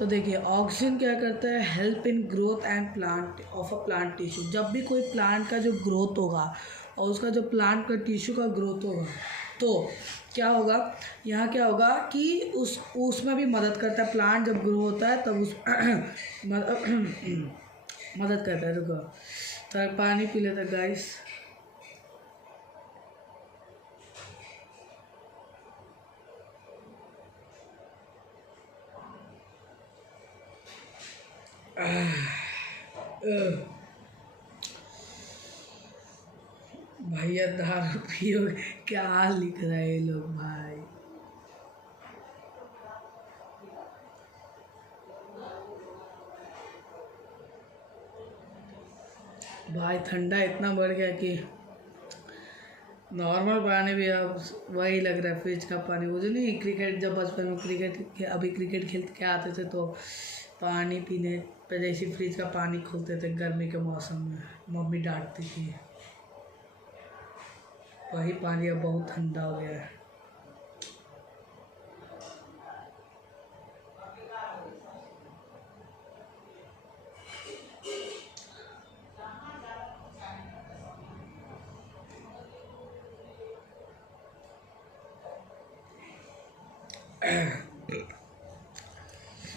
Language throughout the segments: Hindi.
तो देखिए ऑक्सीजन क्या करता है, help in growth and plant of a plant tissue. जब भी कोई प्लांट का जो ग्रोथ होगा और उसका जो प्लांट का टिश्यू का ग्रोथ होगा तो क्या होगा, यहाँ क्या होगा कि उसमें भी मदद करता है। प्लांट जब ग्रो होता है तब उस मदद करता है। रुको तो पानी पी लेता गाइस। भैया दारू पियो, क्या लिख रहे हैं लोग भाई। भाई ठंडा इतना बढ़ गया कि नॉर्मल पानी भी अब वही लग रहा है, फ्रिज का पानी। वो जो नहीं, क्रिकेट जब बचपन में क्रिकेट खेल के आते थे तो पानी पीने पे जैसे फ्रिज का पानी खोलते थे गर्मी के मौसम में, मम्मी डांटती थी। वही पानी अब बहुत ठंडा हो गया है।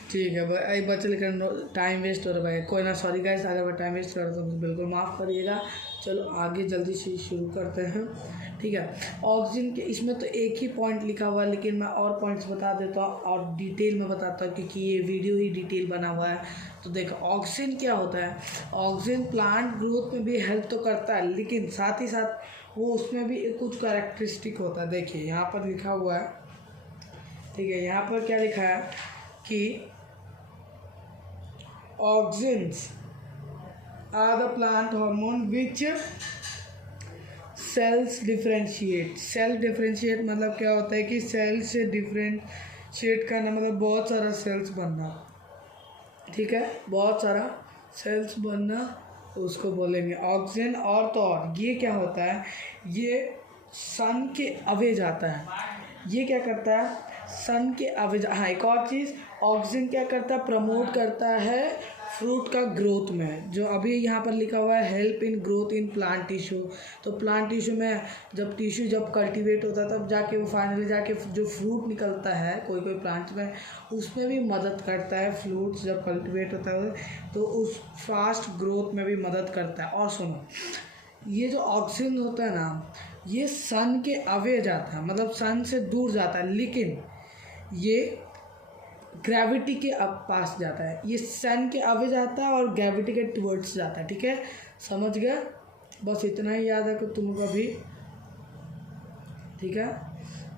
ठीक है भाई, बच्चे लेकर टाइम वेस्ट हो रहा है भाई, कोई ना, सॉरी गाइस अगर मैं टाइम वेस्ट कर रहा हूँ तो बिल्कुल माफ़ करिएगा। चलो आगे जल्दी से शुरू करते हैं। ठीक है, ऑक्सीजन के इसमें तो एक ही पॉइंट लिखा हुआ है, लेकिन मैं और पॉइंट्स बता देता हूँ और डिटेल में बताता हूँ क्योंकि ये वीडियो ही डिटेल बना हुआ है। तो देखो ऑक्सीजन क्या होता है। ऑक्सीजन प्लांट ग्रोथ में भी हेल्प तो करता है, लेकिन साथ ही साथ वो उसमें भी कुछ कैरेक्टरिस्टिक होता है। देखिए यहाँ पर लिखा हुआ है, ठीक है, यहाँ पर क्या लिखा है कि auxins are the plant hormone which cells differentiate. Self differentiate मतलब क्या होता है कि सेल से डिफ्रेंशिएट करना, मतलब बहुत सारा सेल्स बनना। ठीक है, बहुत सारा सेल्स बनना उसको बोलेंगे ऑक्सीजन। और तो और ये क्या होता है, ये सन के अवे जाता है। ये क्या करता है, सन के अवे। हाँ, एक और चीज़, ऑक्सीजन क्या करता है, प्रमोट करता है फ्रूट का ग्रोथ में। जो अभी यहाँ पर लिखा हुआ है help in growth in plant tissue. तो प्लांट टिश्यू में जब टिश्यू जब कल्टीवेट होता है तब जाके वो फाइनली जाके जो फ्रूट निकलता है कोई कोई प्लांट में, उसमें भी मदद करता है। फ्रूट्स जब कल्टीवेट होता है तो उस फास्ट ग्रोथ में भी मदद करता है। और सुनो, ये जो ऑक्सीजन होता है ना, ये सन के अवे जाता है, मतलब सन से दूर जाता है, लेकिन ये ग्रेविटी के पास जाता है। ये सन के अवे जाता है और ग्रेविटी के टुवर्ड्स जाता है। ठीक है, समझ गए, बस इतना ही याद है कि तुम कभी। ठीक है,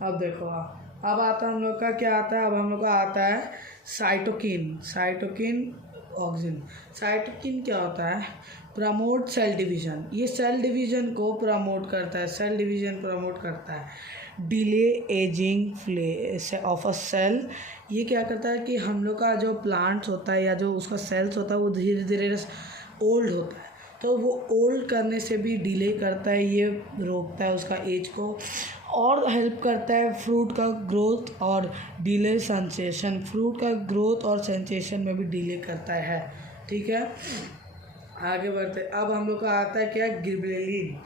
अब देखो अब आता है हम लोग का क्या आता है, अब हम लोग का आता है साइटोकिन। Cytokinin oxygen. साइटोकिन क्या होता है, प्रमोट सेल डिवीजन। ये सेल डिवीजन को प्रमोट करता है, सेल डिवीजन प्रमोट करता है। Delay ageing of a cell. ये क्या करता है कि हम लोग का जो प्लांट्स होता है या जो उसका सेल्स होता है वो धीरे धीरे ओल्ड होता है, तो वो ओल्ड करने से भी डिले करता है, ये रोकता है उसका एज को, और हेल्प करता है फ्रूट का ग्रोथ और डिले सेंसेशन। फ्रूट का ग्रोथ और सेंसेशन में भी डिले करता है। ठीक है, आगे बढ़ते। अब हम लोग का आता है क्या, गिबरेलिन।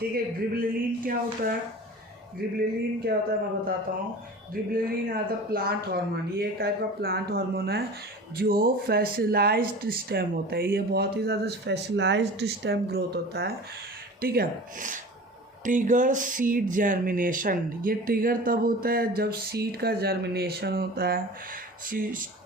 ठीक है, गिबरेलिन क्या होता है, गिबरेलिन क्या होता है मैं बताता हूँ। गिबरेलिन आता है प्लांट हार्मोन। ये एक टाइप का प्लांट हार्मोन है जो स्पेशलाइज्ड स्टेम होता है। ये बहुत ही ज़्यादा स्पेशलाइज्ड स्टेम ग्रोथ होता है। ठीक है, ट्रिगर सीड जर्मिनेशन। ये ट्रिगर तब होता है जब सीड का जर्मिनेशन होता है।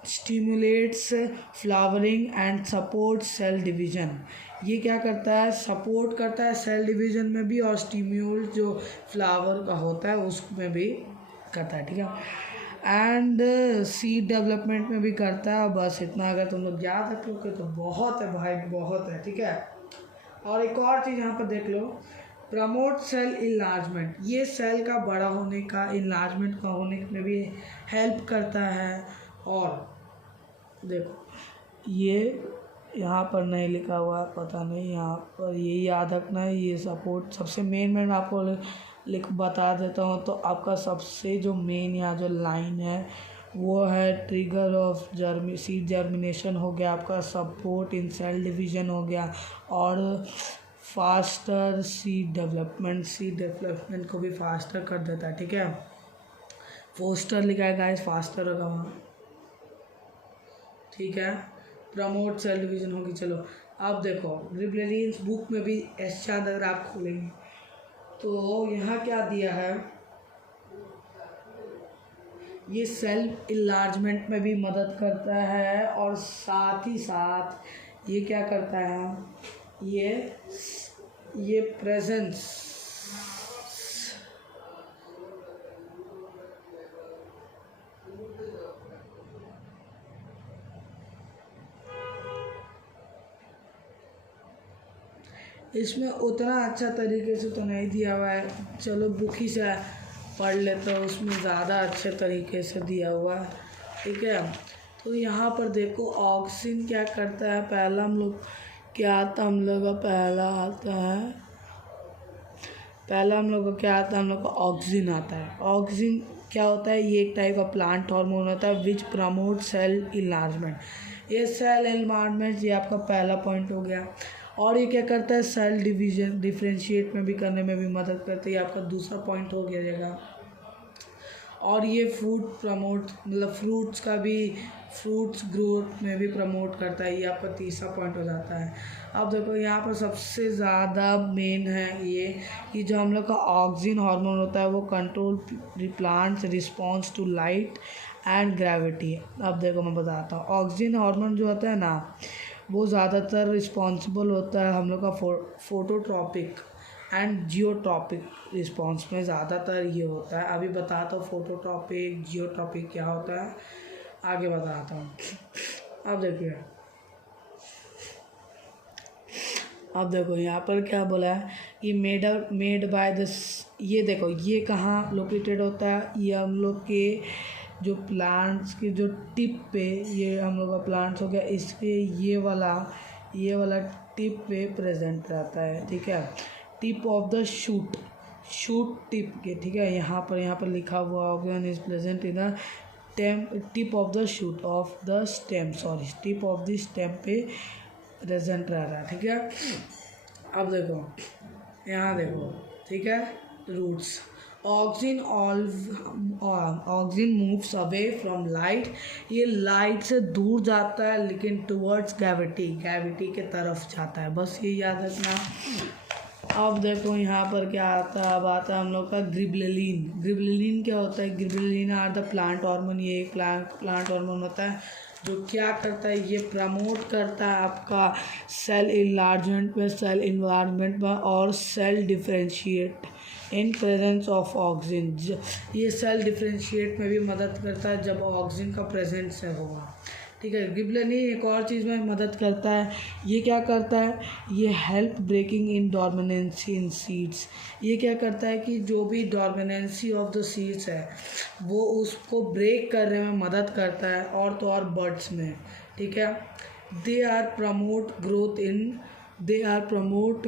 Stimulates flowering and support cell division. ये क्या करता है, सपोर्ट करता है सेल डिवीजन में भी, और स्टिम्यूल जो फ्लावर का होता है उसमें भी करता है। ठीक है, एंड सीड डेवलपमेंट में भी करता है। बस इतना अगर तुम लोग याद रख लोगे तो बहुत है भाई, बहुत है। ठीक है, और एक और चीज़ यहाँ पर देख लो, प्रमोट सेल इन्लार्जमेंट। ये सेल का बड़ा होने का, इन्लार्जमेंट का होने में भी हेल्प करता है। और देखो ये यहाँ पर नहीं लिखा हुआ है, पता नहीं, यहाँ पर ये याद रखना है। ये सपोर्ट सबसे मेन मैं आपको लिख बता देता हूँ। तो आपका सबसे जो मेन यहाँ जो लाइन है वो है ट्रिगर ऑफ सीड जर्मिनेशन हो गया आपका, सपोर्ट इन सेल डिवीजन हो गया, और फास्टर सीड डेवलपमेंट को भी फास्टर कर देता है, ठीक है। फोस्टर लिखा है गाइस, फास्टर होगा वहाँ, ठीक है। प्रमोट सेल डिवीजन होगी। चलो अब देखो गिबरेलिन्स बुक में भी ऐसा अगर आप खोलेंगे तो यहाँ क्या दिया है, ये सेल इलार्जमेंट में भी मदद करता है, और साथ ही साथ ये क्या करता है, ये प्रेजेंस इसमें उतना अच्छा तरीके से तो नहीं दिया हुआ है, चलो बुक ही से पढ़ लेते हो, उसमें ज़्यादा अच्छे तरीके से दिया हुआ है, ठीक है। तो यहाँ पर देखो ऑक्सीजन क्या करता है, पहला हम लोग क्या आता है, हम लोग का पहला आता है, पहला हम लोग का क्या आता है, हम लोग का ऑक्सीजन आता है। ऑक्सीजन क्या होता है, ये एक टाइप का प्लांट हार्मोन होता है विच प्रमोट सेल इनलार्जमेंट। ये सेल इनलार्जमेंट ये आपका पहला पॉइंट हो गया। और ये क्या करता है, सेल डिवीजन डिफ्रेंशिएट में भी करने में भी मदद करता है, ये आपका दूसरा पॉइंट हो गया जाएगा। और ये फूड प्रमोट मतलब फ्रूट्स का भी, फ्रूट्स ग्रोथ में भी प्रमोट करता है, ये आपका तीसरा पॉइंट हो जाता है। अब देखो यहाँ पर सबसे ज़्यादा मेन है ये कि जो हम लोग का ऑक्सीजन हार्मोन होता है वो control plants response to light and gravity. अब देखो मैं बताता हूँ, ऑक्सीजन हार्मोन जो होता है ना वो ज़्यादातर रिस्पॉन्सिबल होता है हम लोग का फोटोट्रॉपिक एंड जियोट्रॉपिक रिस्पॉन्स में ज़्यादातर ये होता है। अभी बताता हूँ फोटोट्रॉपिक जियोट्रॉपिक क्या होता है, आगे बताता हूँ। अब देखो यहाँ पर क्या बोला है कि मेड बाय द, ये देखो ये कहाँ लोकेटेड होता है, ये हम लोग के जो प्लांट्स के जो टिप पे, ये हम लोग का प्लांट्स हो गया, इसके ये वाला टिप पे प्रेजेंट रहता है, ठीक है। Tip of the shoot tip के, ठीक है, यहाँ पर लिखा हुआ होगा is present in the tip of the shoot of the stem, sorry tip of the stem पे प्रेजेंट रह रहा है, ठीक है। अब देखो यहाँ देखो, ठीक है, roots oxygen moves away from light, ये लाइट से दूर जाता है लेकिन टुवर्ड्स ग्रेविटी के तरफ जाता है, बस ये याद रखना। अब देखो यहाँ पर क्या आता है, अब आता है हम लोग का ग्रिबरेलिन क्या होता है, ग्रिबरेलिन आर द प्लांट हार्मोन, ये एक प्लांट हार्मोन होता है जो क्या करता है, ये प्रमोट करता है आपका सेल इनलार्जमेंट में, सेल इन्वायरमेंट में, और cell differentiate in presence of oxygen, ये सेल डिफरेंशिएट में भी मदद करता है जब ऑक्सीजन का प्रेजेंस है होगा, ठीक है। गिबरेलिन एक और चीज़ में मदद करता है, ये क्या करता है, ये help breaking in dominancy in seeds, ये क्या करता है कि जो भी डोमिनेंसी ऑफ द सीड्स है वो उसको ब्रेक करने में मदद करता है, और तो और बर्ड्स में, ठीक है। They are promote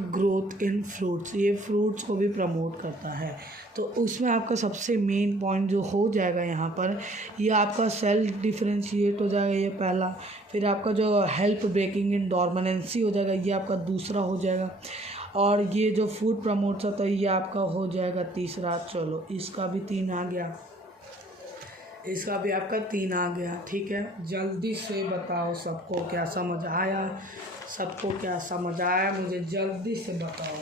growth in fruits, ये फ्रूट्स को भी प्रमोट करता है। तो उसमें आपका सबसे मेन पॉइंट जो हो जाएगा यहाँ पर, ये आपका सेल डिफरेंशिएट हो जाएगा, ये पहला। फिर आपका जो हेल्प ब्रेकिंग इन डोमिनेंसी हो जाएगा, ये आपका दूसरा हो जाएगा। और ये जो फूड प्रमोट्स होता है ये आपका हो जाएगा तीसरा। चलो इसका भी 3 आ गया, इसका भी आपका 3 आ गया, ठीक है। जल्दी से बताओ सबको क्या समझ आया, मुझे जल्दी से बताओ।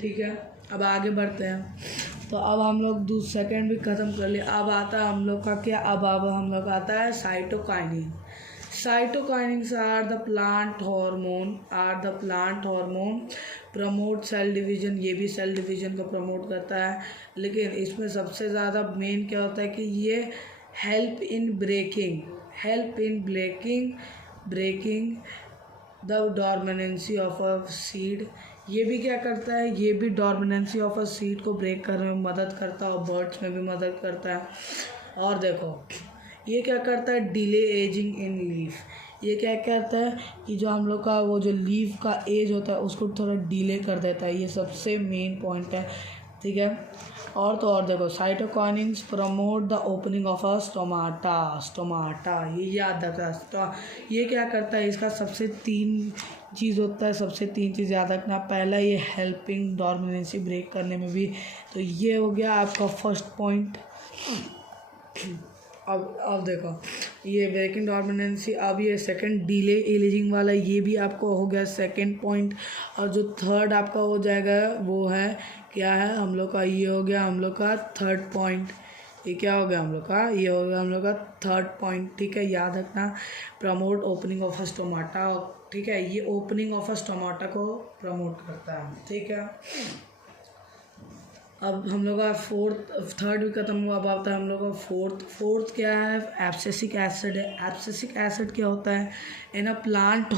ठीक है, अब आगे बढ़ते हैं। तो अब हम लोग सेकंड भी ख़त्म कर लिए। अब आता है हम लोग का क्या, अब हम लोग आता है cytokinin. Cytokinins are the plant hormone promote cell division, ये भी सेल डिवीजन को प्रमोट करता है। लेकिन इसमें सबसे ज़्यादा मेन क्या होता है कि ये help in breaking the dominancy of a seed, ये भी क्या करता है, ये भी डोमिनेंसी ऑफ अ सीड को ब्रेक करने में मदद करता है और बर्ड्स में भी मदद करता है। और देखो ये क्या करता है, डिले एजिंग इन लीफ। ये क्या करता है कि जो हम लोग का वो जो लीफ का एज होता है उसको थोड़ा डिले कर देता है। ये सबसे मेन पॉइंट है, ठीक है। और तो और देखो, cytokinins promote the opening of a stomata, ये याद रखना। ये क्या करता है, इसका सबसे तीन चीज़ होता है, सबसे तीन चीज़ याद रखना। पहला, ये हेल्पिंग डोमिनेंसी ब्रेक करने में भी, तो ये हो गया आपका फर्स्ट पॉइंट। अब देखो, ये ब्रेकिंग डोमिनेंसी, अब ये सेकंड डिले एजिंग वाला, ये भी आपको हो गया सेकंड पॉइंट। और जो थर्ड आपका हो जाएगा वो है क्या है हम लोग का, ये हो गया हम लोग का थर्ड पॉइंट। ये क्या हो गया हम लोग का, ये हो गया हम लोग का थर्ड पॉइंट, ठीक है। याद रखना, promote opening of a stomata, ठीक है। ये ओपनिंग ऑफ अ स्टोमाटा को प्रमोट करता है, ठीक है। अब हम लोग का थर्ड भी खत्म हुआ, अब आता है हम लोग का फोर्थ क्या है, एब्सिसिक एसिड है। एब्सिसिक एसिड क्या होता है, in a plant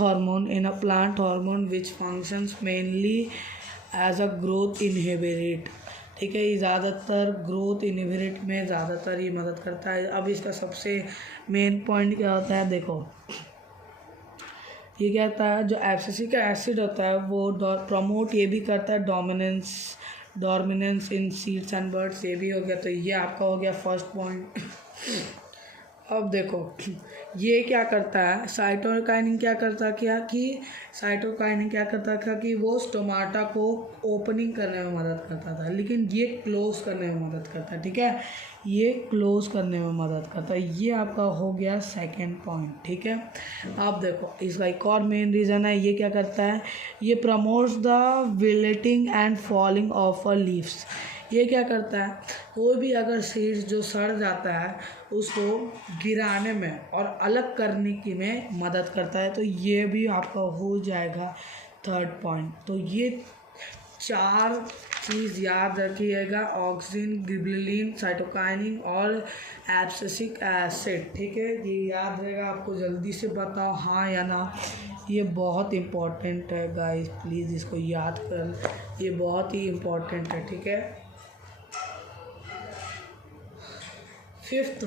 hormone which functions mainly as a growth inhibit, ठीक है। ये ज़्यादातर ग्रोथ इनहिबिट में ज़्यादातर ये मदद करता है। अब इसका सबसे मेन पॉइंट क्या होता है, देखो ये क्या होता है, जो एब्सिसिक एसिड होता है वो प्रमोट ये भी करता है dominance in seeds and birds, ये भी हो गया। तो ये आपका हो गया फर्स्ट पॉइंट। अब देखो ये क्या करता है, साइटोकाइनिन क्या करता कि वो स्टोमाटा को ओपनिंग करने में मदद करता था, लेकिन ये क्लोज करने में मदद करता है, ठीक है। ये क्लोज करने में मदद करता है। ये आपका हो गया सेकंड पॉइंट, ठीक है। अब देखो इसका एक और मेन रीज़न है, ये क्या करता है, ये promotes the wilting and falling of a leaves. ये क्या करता है, कोई भी अगर सीड्स जो सड़ जाता है उसको गिराने में और अलग करने की में मदद करता है। तो ये भी आपका हो जाएगा थर्ड पॉइंट। तो ये चार चीज़ याद रखिएगा, ऑक्सिन, गिबरेलिन, साइटोकाइनिन और एब्सिसिक एसिड, ठीक है। ये याद रहेगा आपको, जल्दी से बताओ हाँ या ना। ये बहुत इम्पोर्टेंट है गाइस, प्लीज़ इसको याद कर, ये बहुत ही इम्पोर्टेंट है, ठीक है। फिफ्थ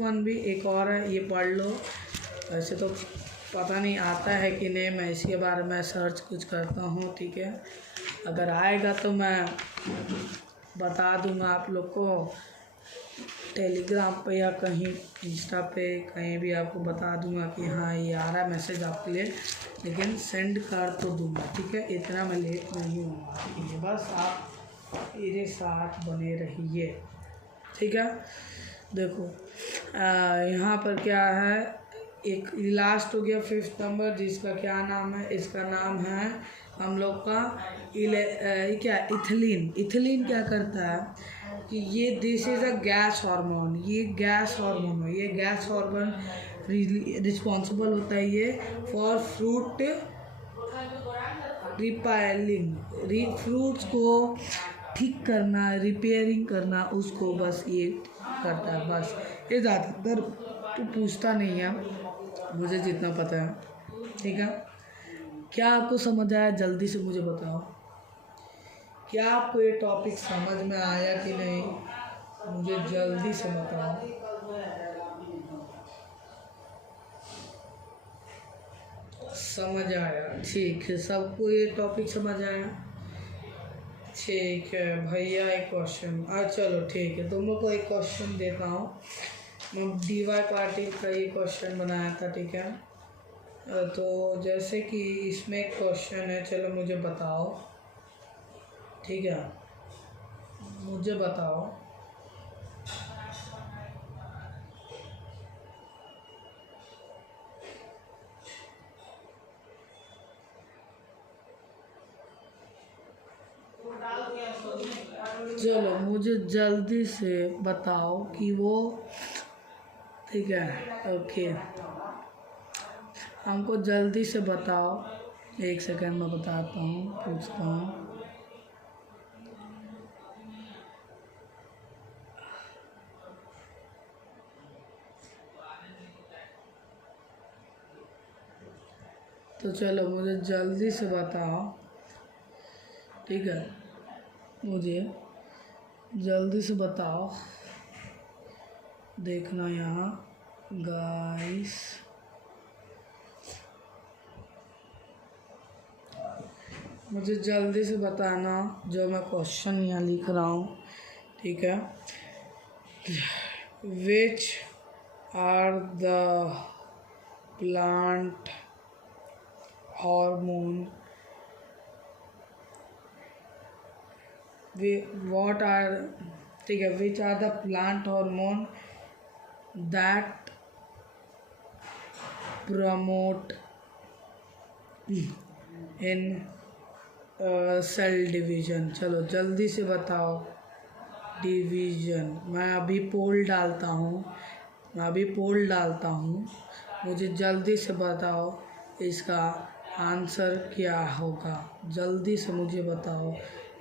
वन भी एक और है, ये पढ़ लो। वैसे तो पता नहीं आता है कि नहीं, मैं इसके बारे में सर्च कुछ करता हूँ, ठीक है। अगर आएगा तो मैं बता दूँगा आप लोग को, टेलीग्राम पे या कहीं इंस्टा पे कहीं भी आपको बता दूँगा कि हाँ ये आ रहा है मैसेज आपके लिए, लेकिन सेंड कर तो दूँगा, ठीक है। इतना मैं लेट नहीं हूँ, ठीक है। बस आप मेरे साथ बने रहिए, ठीक है। देखो यहाँ पर क्या है, एक लास्ट हो गया फिफ्थ नंबर, जिसका क्या नाम है, इसका नाम है हम लोग का इथिलीन क्या करता है कि ये this is a gas hormone. ये गैस हार्मोन रिस्पॉन्सिबल होता है ये फॉर फ्रूट रिपायलिंग, फ्रूट्स को ठीक करना, रिपेयरिंग करना, उसको बस ये करता है। बस ये ज़्यादातर तो पूछता नहीं है, मुझे जितना पता है, ठीक है। क्या आपको समझ आया, जल्दी से मुझे बताओ, क्या आपको ये टॉपिक समझ में आया कि नहीं, मुझे जल्दी से बताओ। समझ आया, ठीक है, सबको ये टॉपिक समझ आया, ठीक है भैया। एक क्वेश्चन, चलो ठीक है, तुम लोग को एक क्वेश्चन देता हूँ। मैं डी.वाई. पाटिल का ये क्वेश्चन बनाया था, ठीक है। तो जैसे कि इसमें एक क्वेश्चन है, चलो मुझे बताओ, ठीक है, मुझे बताओ चलो मुझे जल्दी से बताओ कि वो, ठीक है, ओके, हमको जल्दी से बताओ, एक सेकंड में बताता हूँ, पूछता हूँ। तो चलो मुझे जल्दी से बताओ ठीक है, मुझे जल्दी से बताओ, देखना यहाँ गाइस, मुझे जल्दी से बताना जो मैं क्वेश्चन यहाँ लिख रहा हूँ, ठीक है। Which are the plant hormone, what are, ठीक है, which are the plant hormone that promote in cell division. चलो जल्दी से बताओ, डिवीजन। मैं अभी पोल डालता हूँ, मुझे जल्दी से बताओ इसका आंसर क्या होगा, जल्दी से मुझे बताओ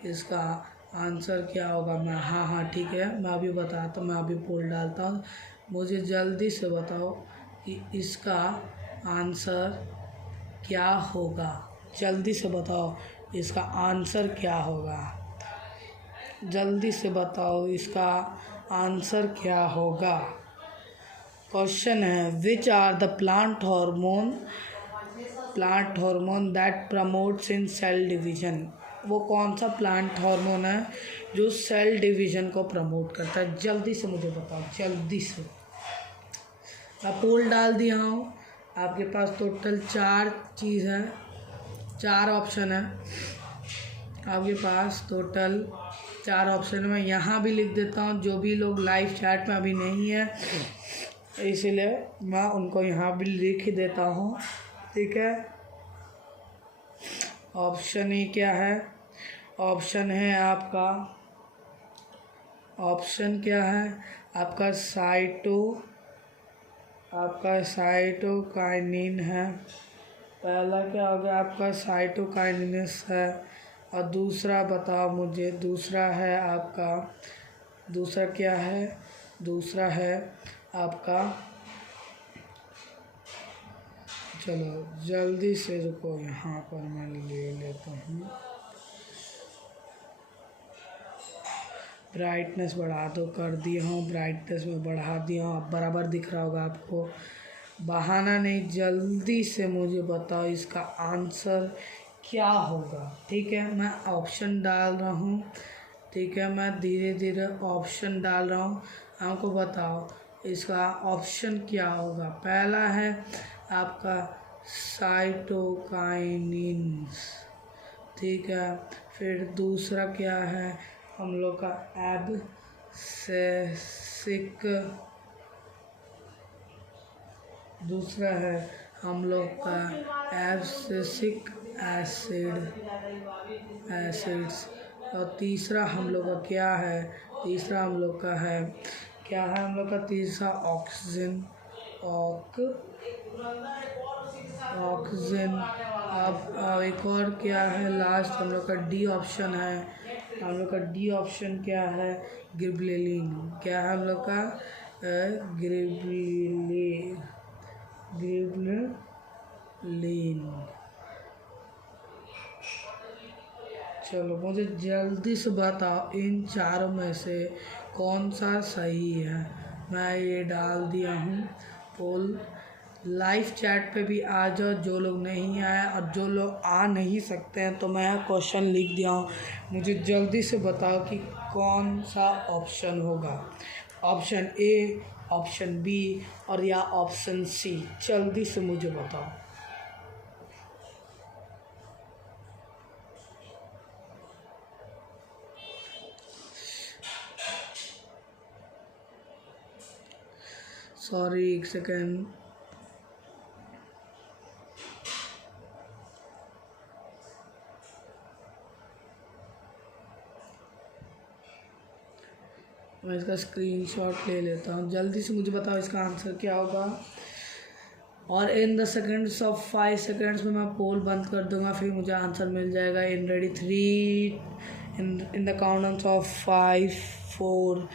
इसका आंसर क्या होगा। मैं हाँ ठीक है, मैं अभी बताता हूँ, मैं अभी पोल डालता हूँ, मुझे जल्दी से बताओ कि इसका आंसर क्या होगा, जल्दी से बताओ इसका आंसर क्या होगा, जल्दी से बताओ इसका आंसर क्या होगा। क्वेश्चन है which are the plant hormone that promotes in cell division. वो कौन सा प्लांट हार्मोन है जो सेल डिवीजन को प्रमोट करता है, जल्दी से मुझे बताओ, जल्दी से। मैं पोल डाल दिया हूँ, आपके पास टोटल 4 चीज़ है, 4 ऑप्शन है आपके पास, टोटल 4 ऑप्शन। मैं यहाँ भी लिख देता हूँ, जो भी लोग लाइव चैट में अभी नहीं है इसीलिए मैं उनको यहाँ भी लिख देता हूँ, ठीक है। ऑप्शन ए क्या है, ऑप्शन है आपका, ऑप्शन क्या है आपका साइटोकाइनिन है। पहला क्या हो गया आपका साइटोकाइनिनस है, और दूसरा बताओ मुझे, दूसरा है आपका, दूसरा क्या है, दूसरा है आपका, चलो जल्दी से रुको, यहाँ पर मैं ले लेता हूँ, ब्राइटनेस बढ़ा दो, कर दिया हूँ, ब्राइटनेस में बढ़ा दिया हूँ, अब बराबर दिख रहा होगा आपको। बहाना नहीं, जल्दी से मुझे बताओ इसका आंसर क्या होगा, ठीक है। मैं ऑप्शन डाल रहा हूँ, ठीक है, मैं धीरे धीरे ऑप्शन डाल रहा हूँ, आपको बताओ इसका ऑप्शन क्या होगा। पहला है आपका साइटोकाइनिन, ठीक है, फिर दूसरा क्या है हम लोग का एब्सिसिक, दूसरा है हम लोग का एब्सिसिक एसिड्स, और तीसरा हम लोग का क्या है, तीसरा हम लोग का है क्या है, हम लोग का तीसरा ऑक्सीजन। अब एक और क्या है लास्ट हम लोग का डी ऑप्शन है, हम लोग का डी ऑप्शन क्या है, गिबरेलिन, क्या है हम लोग का गिबरेलिन। चलो मुझे जल्दी से बताओ इन चारों में से कौन सा सही है। मैं ये डाल दिया हूँ पोल, लाइव चैट पे भी आ जाओ जो लोग नहीं आए, और जो लोग आ नहीं सकते हैं तो मैं क्वेश्चन लिख दिया हूँ, मुझे जल्दी से बताओ कि कौन सा ऑप्शन होगा, ऑप्शन ए, ऑप्शन बी और या ऑप्शन सी, जल्दी से मुझे बताओ। सॉरी एक सेकेंड, मैं इसका स्क्रीनशॉट ले लेता हूँ, जल्दी से मुझे बताओ इसका आंसर क्या होगा। और in the seconds of 5 seconds में मैं पोल बंद कर दूंगा, फिर मुझे आंसर मिल जाएगा। In ready 3 in the counts of 5 4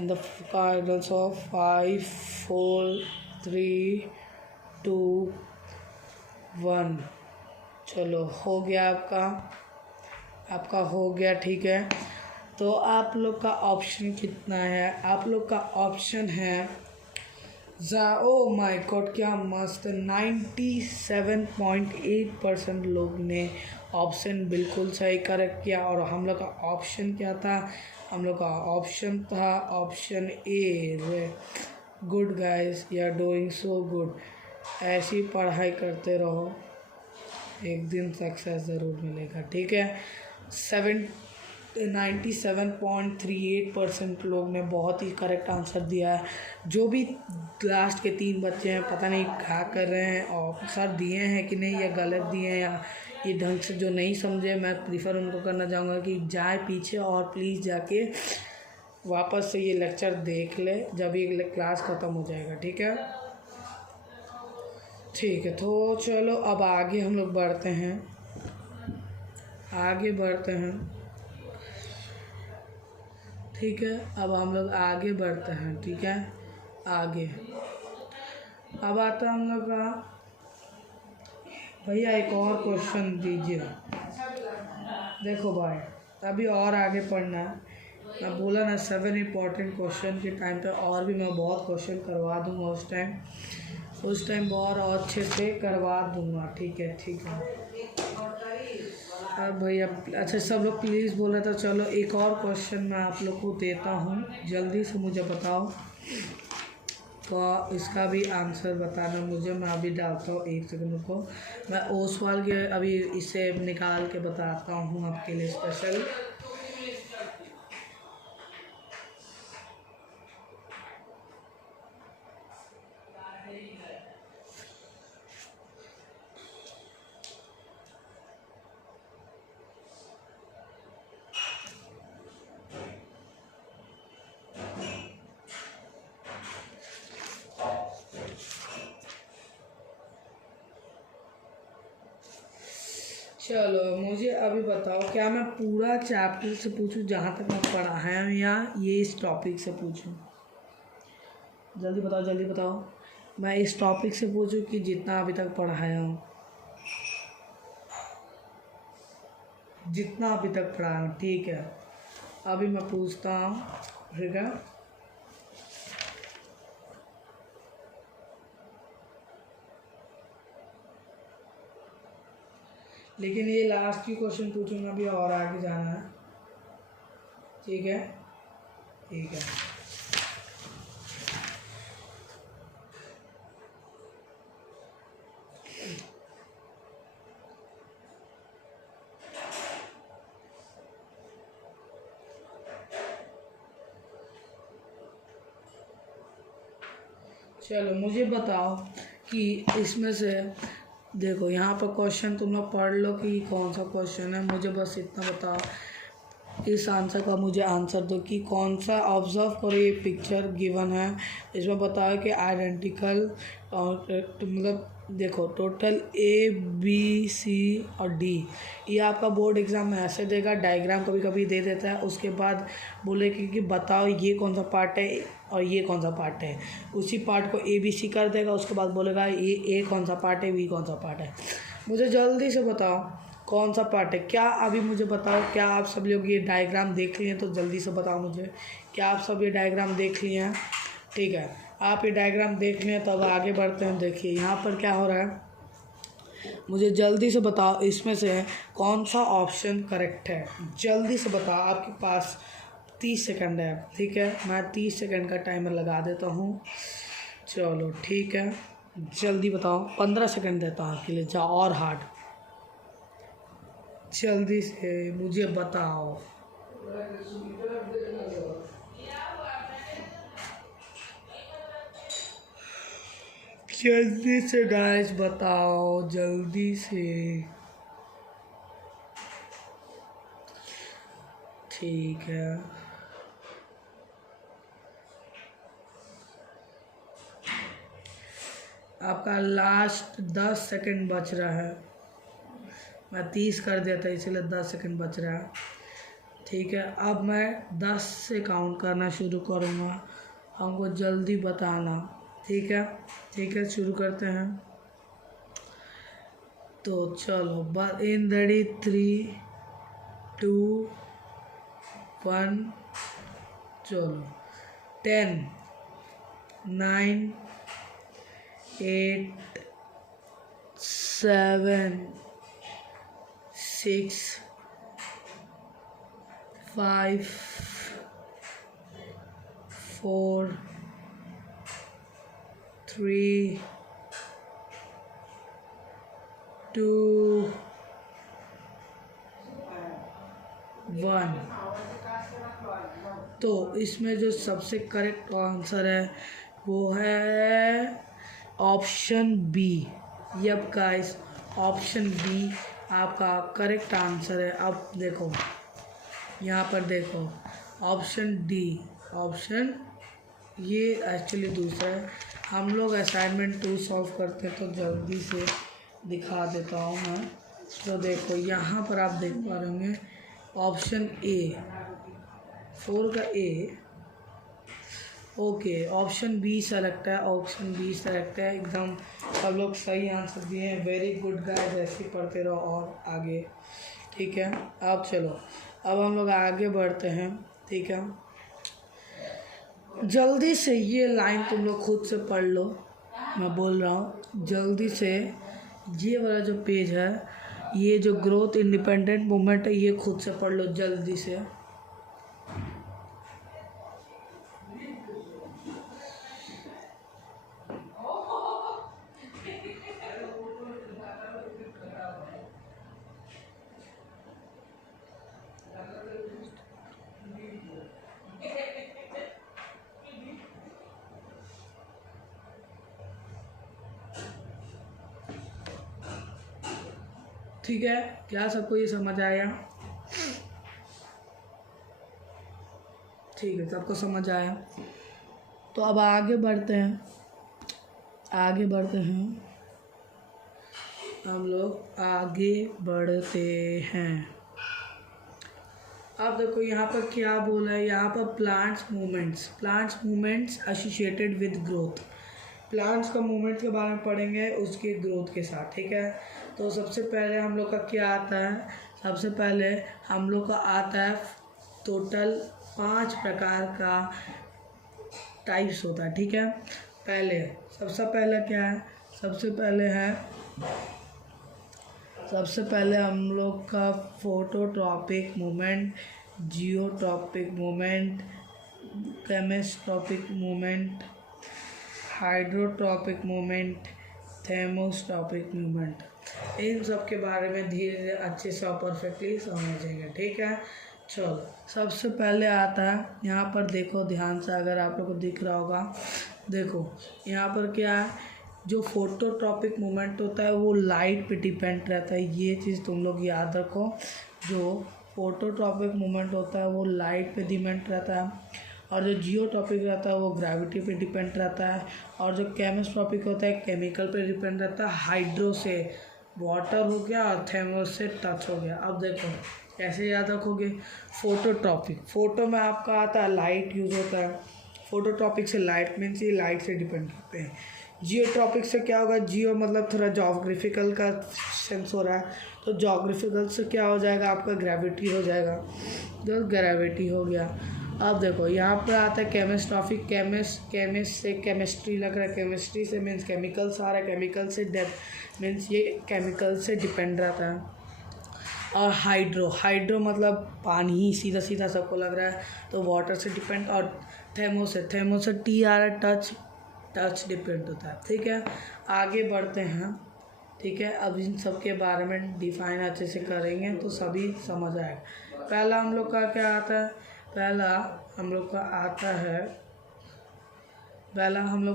in the counts of 5 4 3 2 1। चलो हो गया आपका, आपका हो गया, ठीक है। तो आप लोग का ऑप्शन कितना है? आप लोग का ऑप्शन है ओ माय गॉड, क्या मस्त, 97.8% लोग ने ऑप्शन बिल्कुल सही करेक्ट किया। और हम लोग का ऑप्शन क्या था? हम लोग का ऑप्शन था option A. Good guys, you are doing so good. ऐसी पढ़ाई करते रहो, एक दिन सक्सेस ज़रूर मिलेगा, ठीक है। 97.38% लोग ने बहुत ही करेक्ट आंसर दिया है। जो भी लास्ट के 3 बच्चे हैं, पता नहीं क्या कर रहे हैं, आंसर दिए हैं कि नहीं, या गलत दिए हैं, या ये ढंग से जो नहीं समझे, मैं प्रीफर उनको करना चाहूँगा कि जाए पीछे और प्लीज़ जाके वापस से ये लेक्चर देख ले जब ये क्लास ख़त्म हो जाएगा, ठीक है। ठीक है, तो चलो अब आगे हम लोग बढ़ते हैं, ठीक है। अब हम लोग आगे बढ़ते हैं, ठीक है। आगे अब आता है हम लोग का, भैया एक और क्वेश्चन दीजिए। देखो भाई, अभी और आगे पढ़ना है। मैं बोला ना 7 इम्पॉर्टेंट क्वेश्चन के टाइम पे और भी मैं बहुत क्वेश्चन करवा दूँगा उस टाइम बहुत और अच्छे से करवा दूँगा, ठीक है। अब भैया अच्छा, सब लोग प्लीज़ बोल रहे थे, चलो एक और क्वेश्चन मैं आप लोग को देता हूँ, जल्दी से मुझे बताओ। तो इसका भी आंसर बताना मुझे, मैं अभी डालता हूँ 1 सेकंड को। मैं ओसवाल के अभी इसे निकाल के बताता हूँ आपके लिए स्पेशल। चलो मुझे अभी बताओ, क्या मैं पूरा चैप्टर से पूछूं जहाँ तक मैं पढ़ाया हूँ, या ये इस टॉपिक से पूछूं? जल्दी बताओ, मैं इस टॉपिक से पूछूं कि जितना अभी तक पढ़ाया हूँ? जितना अभी तक पढ़ाया हूँ, ठीक है। अभी मैं पूछता हूँ, ठीक है। लेकिन ये लास्ट की क्वेश्चन पूछूंगा, अभी और आगे जाना है, ठीक है। चलो मुझे बताओ कि इसमें से, देखो यहाँ पर क्वेश्चन तुम लोग पढ़ लो कि कौन सा क्वेश्चन है, मुझे बस इतना बताओ, इस आंसर का मुझे आंसर दो कि कौन सा। ऑब्जर्व करो, ये पिक्चर गिवन है, इसमें बताओ कि आइडेंटिकल, और मतलब देखो टोटल ABC और D। ये आपका बोर्ड एग्ज़ाम में ऐसे देगा, डायग्राम कभी कभी दे देता है, उसके बाद बोले कि बताओ ये कौन सा पार्ट है और ये कौन सा पार्ट है। उसी पार्ट को ABC कर देगा, उसके बाद बोलेगा ये A कौन सा पार्ट है, B कौन सा पार्ट है। मुझे जल्दी से बताओ कौन सा पार्ट है। क्या अभी मुझे बताओ, क्या आप सब लोग ये डायग्राम देख लिए हैं? तो जल्दी से बताओ मुझे, क्या आप सब ये डायग्राम देख लिए हैं? ठीक है, आप ये डायग्राम देख लें, तो अब आगे बढ़ते हैं। देखिए यहाँ पर क्या हो रहा है, मुझे जल्दी से बताओ इसमें से कौन सा ऑप्शन करेक्ट है। जल्दी से बताओ, आपके पास 30 सेकंड है, ठीक है। मैं 30 सेकंड का टाइमर लगा देता हूँ। चलो ठीक है, जल्दी बताओ, 15 सेकंड देता हूँ आपके लिए, जाओ और हार्ड, जल्दी से मुझे बताओ। जल्दी से गाइस बताओ, जल्दी से। ठीक है, आपका लास्ट 10 सेकंड बच रहा है। मैं 30 कर दिया था, इसलिए 10 सेकंड बच रहा है, ठीक है। अब मैं 10 से काउंट करना शुरू करूँगा, हमको जल्दी बताना, ठीक है। शुरू करते हैं। तो चलो, इन रेडी 3 2 1 चलो 10 9 8 7 6 5 4 3 2 1। तो इसमें जो सबसे करेक्ट आंसर है वो है option B. Yup guys, option B आपका करेक्ट आंसर है। अब देखो यहाँ पर देखो ऑप्शन डी, ऑप्शन ये एक्चुअली दूसरा है। हम लोग असाइनमेंट 2 सॉल्व करते हैं तो जल्दी से दिखा देता हूँ मैं। तो देखो यहाँ पर आप देख पा रहे होंगे ऑप्शन ए, 4 का ए। ओके, ऑप्शन बी सेलेक्ट है, ऑप्शन बी सेलेक्ट है। एकदम सब लोग सही आंसर दिए हैं। वेरी गुड गाइस, ऐसे ही पढ़ते रहो और आगे, ठीक है। अब चलो, अब हम लोग आगे बढ़ते हैं, ठीक है। जल्दी से ये लाइन तुम लोग खुद से पढ़ लो, मैं बोल रहा हूँ जल्दी से। ये वाला जो पेज है, ये जो ग्रोथ इंडिपेंडेंट मूवमेंट है, ये खुद से पढ़ लो जल्दी से। ठीक है, क्या सबको ये समझ आया? ठीक है, सबको समझ आया। तो अब आगे बढ़ते हैं, आगे बढ़ते हैं, हम लोग आगे बढ़ते हैं। अब देखो यहाँ पर क्या बोला है, यहाँ पर plants movements associated with growth. Plants का मूवमेंट के बारे में पढ़ेंगे उसके ग्रोथ के साथ, ठीक है। तो सबसे पहले हम लोग का क्या आता है, सबसे पहले हम लोग का आता है टोटल 5 प्रकार का टाइप्स होता है, ठीक है। पहले सबसे पहले क्या है, सबसे पहले हम लोग का phototropic movement, geotropic movement, chemotropic movement, hydrotropic movement, thermotropic movement. इन सब के बारे में धीरे धीरे अच्छे से और परफेक्टली समझेंगे, ठीक है। चलो, सबसे पहले आता है, यहाँ पर देखो ध्यान से, अगर आप लोग को दिख रहा होगा, देखो यहाँ पर क्या है, जो फोटोट्रॉपिक मूवमेंट होता है वो लाइट पे डिपेंड रहता है। ये चीज़ तुम लोग याद रखो, जो फोटोट्रॉपिक मूवमेंट होता है वो लाइट पे डिपेंड रहता है, और जो जियोट्रॉपिक रहता है वो ग्रेविटी पे डिपेंड रहता है, और जो केमिस्ट्रॉपिक होता है केमिकल पे डिपेंड रहता है। हाइड्रो से वाटर हो गया और थर्मो से टच हो गया। अब देखो कैसे याद रखोगे, फोटोट्रॉपिक, फोटो में आपका आता है लाइट यूज़ होता है, फोटोट्रॉपिक से लाइट मीन्स ये लाइट से डिपेंड करते हैं। जियोट्रॉपिक से क्या होगा, जियो मतलब थोड़ा जोग्राफिकल का सेंस हो रहा है, तो जोग्राफिकल से क्या हो जाएगा, आपका ग्रेविटी हो जाएगा, जो ग्रेविटी हो गया। अब देखो यहाँ पर आता है केमिस्ट्रॉपिक, केमिस्ट से केमिस्ट्री लग रहा है, केमिस्ट्री से मीन्स केमिकल्स आ रहा है, केमिकल से डेप्थ मीन्स ये केमिकल से डिपेंड रहता है। और हाइड्रो मतलब पानी ही सीधा सीधा सबको लग रहा है, तो वाटर से डिपेंड। और थर्मो से टी आ रहा है, टच डिपेंड होता है, ठीक है। आगे बढ़ते हैं, ठीक है। अब इन सब के बारे में डिफाइन अच्छे से करेंगे तो सभी समझ आएगा। पहला हम लोग का क्या आता है, पहला हम लोग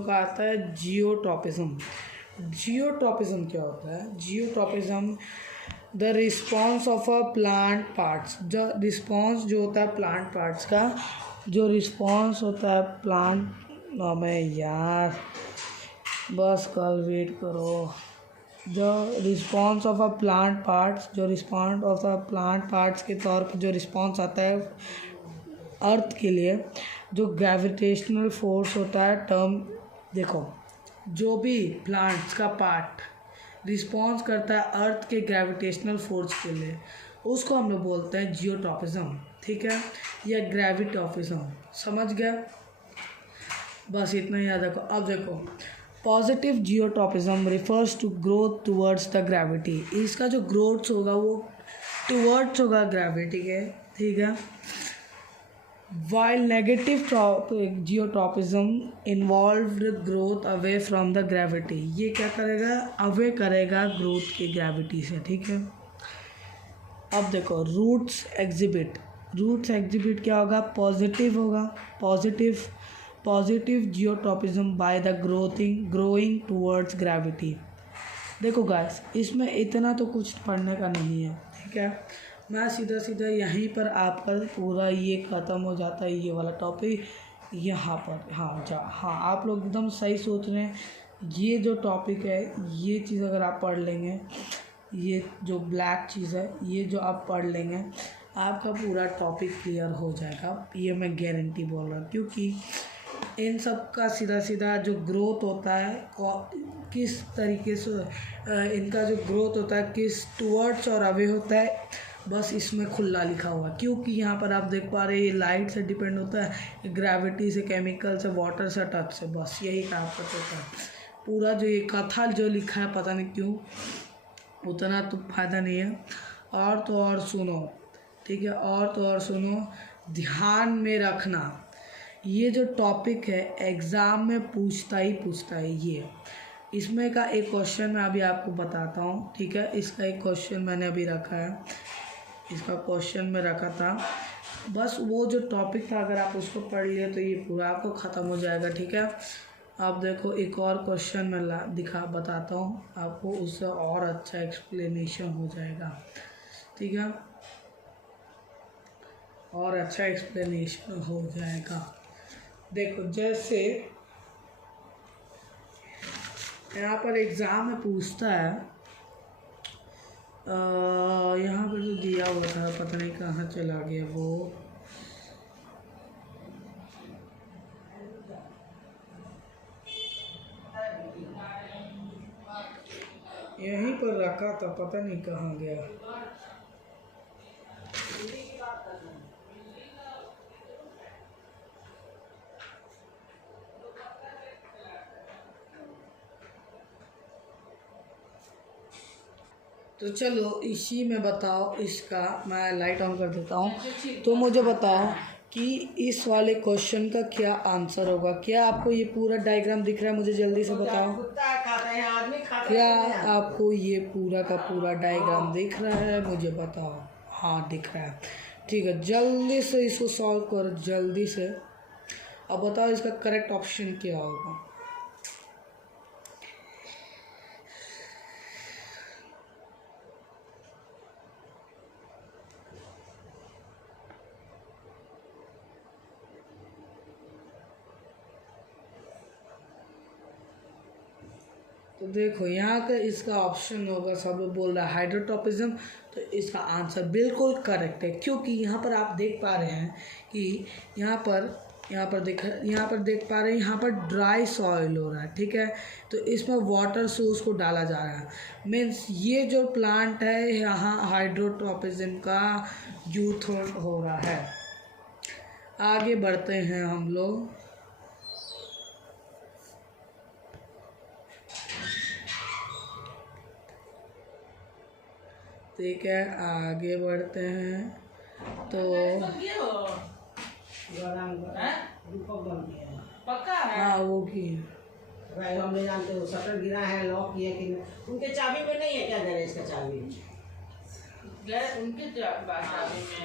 का आता है जियोट्रॉपिज्म। जियोट्रॉपिज्म क्या होता है, geotropism the response of a plant parts, जो रिस्पॉन्स जो होता है प्लांट पार्ट्स का, जो रिस्पॉन्स होता है प्लांट में, यार बस कल वेट करो, जो response of a plant parts, जो response of a plant parts के तौर पर जो रिस्पॉन्स आता है अर्थ के लिए, जो ग्रेविटेशनल फोर्स होता है टर्म, देखो जो भी प्लांट्स का पार्ट रिस्पॉन्स करता है अर्थ के ग्रेविटेशनल फोर्स के लिए, उसको हम लोग बोलते हैं जियोट्रॉपिज्म, ठीक है, या ग्रेविटॉपिज्म। समझ गया? बस इतना ही याद रखो। अब देखो, positive geotropism refers to growth towards the gravity. इसका जो ग्रोथ होगा वो टूवर्ड्स होगा ग्रेविटी के, ठीक है। While negative geotropism involved growth away from the gravity, ये क्या करेगा? अवे करेगा ग्रोथ की ग्रेविटी से, ठीक है। अब देखो, रूट्स एग्जिबिट क्या होगा? पॉजिटिव होगा, positive geotropism by the growing towards gravity. देखो गाइस, इसमें इतना तो कुछ पढ़ने का नहीं है, ठीक है। मैं सीधा यहीं पर आपका पूरा ये ख़त्म हो जाता है, ये वाला टॉपिक यहाँ पर। हाँ, आप लोग एकदम सही सोच रहे हैं। ये जो टॉपिक है, ये चीज़ अगर आप पढ़ लेंगे, ये जो ब्लैक चीज़ है, ये जो आप पढ़ लेंगे, आपका पूरा टॉपिक क्लियर हो जाएगा। ये मैं गारंटी बोल रहा हूँ, क्योंकि इन सब का सीधा जो ग्रोथ होता है, किस तरीके से इनका जो ग्रोथ होता है, किस टूवर्ड्स और अवे होता है, बस इसमें खुला लिखा हुआ है। क्योंकि यहाँ पर आप देख पा रहे हैं, ये लाइट से डिपेंड होता है, ग्रेविटी से, केमिकल से, वाटर से, टच से, बस यही काम करता होता है। पूरा जो ये कथा जो लिखा है, पता नहीं क्यों, उतना तो फ़ायदा नहीं है। और तो और सुनो, ठीक है, और तो और सुनो, ध्यान में रखना, ये जो टॉपिक है एग्ज़ाम में पूछता है ये। इसमें का एक क्वेश्चन मैं अभी आपको बताता हूँ, ठीक है। इसका एक क्वेश्चन मैंने अभी रखा है, इसका क्वेश्चन में रखा था। बस वो जो टॉपिक था, अगर आप उसको पढ़ लिए तो ये पूरा आपको ख़त्म हो जाएगा, ठीक है। आप देखो, एक और क्वेश्चन मैं बताता हूँ आपको, उससे और अच्छा एक्सप्लेनेशन हो जाएगा, ठीक है, और अच्छा एक्सप्लेनेशन हो जाएगा। देखो, जैसे यहाँ पर एग्ज़ाम में पूछता है, यहाँ पर जो दिया हुआ था, पता नहीं कहाँ चला गया वो, यहीं पर रखा था, पता नहीं कहाँ गया। तो चलो इसी में बताओ, इसका मैं लाइट ऑन कर देता हूँ। तो मुझे बताओ कि इस वाले क्वेश्चन का क्या आंसर होगा। क्या आपको ये पूरा डायग्राम दिख रहा है? मुझे जल्दी से बताओ, क्या आपको ये पूरा का पूरा डायग्राम दिख रहा है? मुझे बताओ। हाँ, दिख रहा है, ठीक है। जल्दी से इसको सॉल्व करो, जल्दी से। अब बताओ इसका करेक्ट ऑप्शन क्या होगा। तो देखो, यहाँ का इसका ऑप्शन होगा, सब लोग बोल रहा है हाइड्रोट्रॉपिज्म, तो इसका आंसर बिल्कुल करेक्ट है। क्योंकि यहाँ पर आप देख पा रहे हैं कि यहाँ पर देख पा रहे हैं, यहाँ पर ड्राई सॉइल हो रहा है, ठीक है। तो इसमें वाटर सोर्स को डाला जा रहा है, मीन्स ये जो प्लांट है, यहाँ हाइड्रोट्रॉपिज्म का यूथ हो रहा है। आगे बढ़ते हैं हम लोग। ठीक है, आगे बढ़ते हैं। तो पक्का है? हाँ, वो की भाई हम नहीं जानते, वो शटर गिरा है, लॉक किया कि नहीं। उनके चाबी में नहीं है क्या गैरेज का चाबी? उनके चाबी में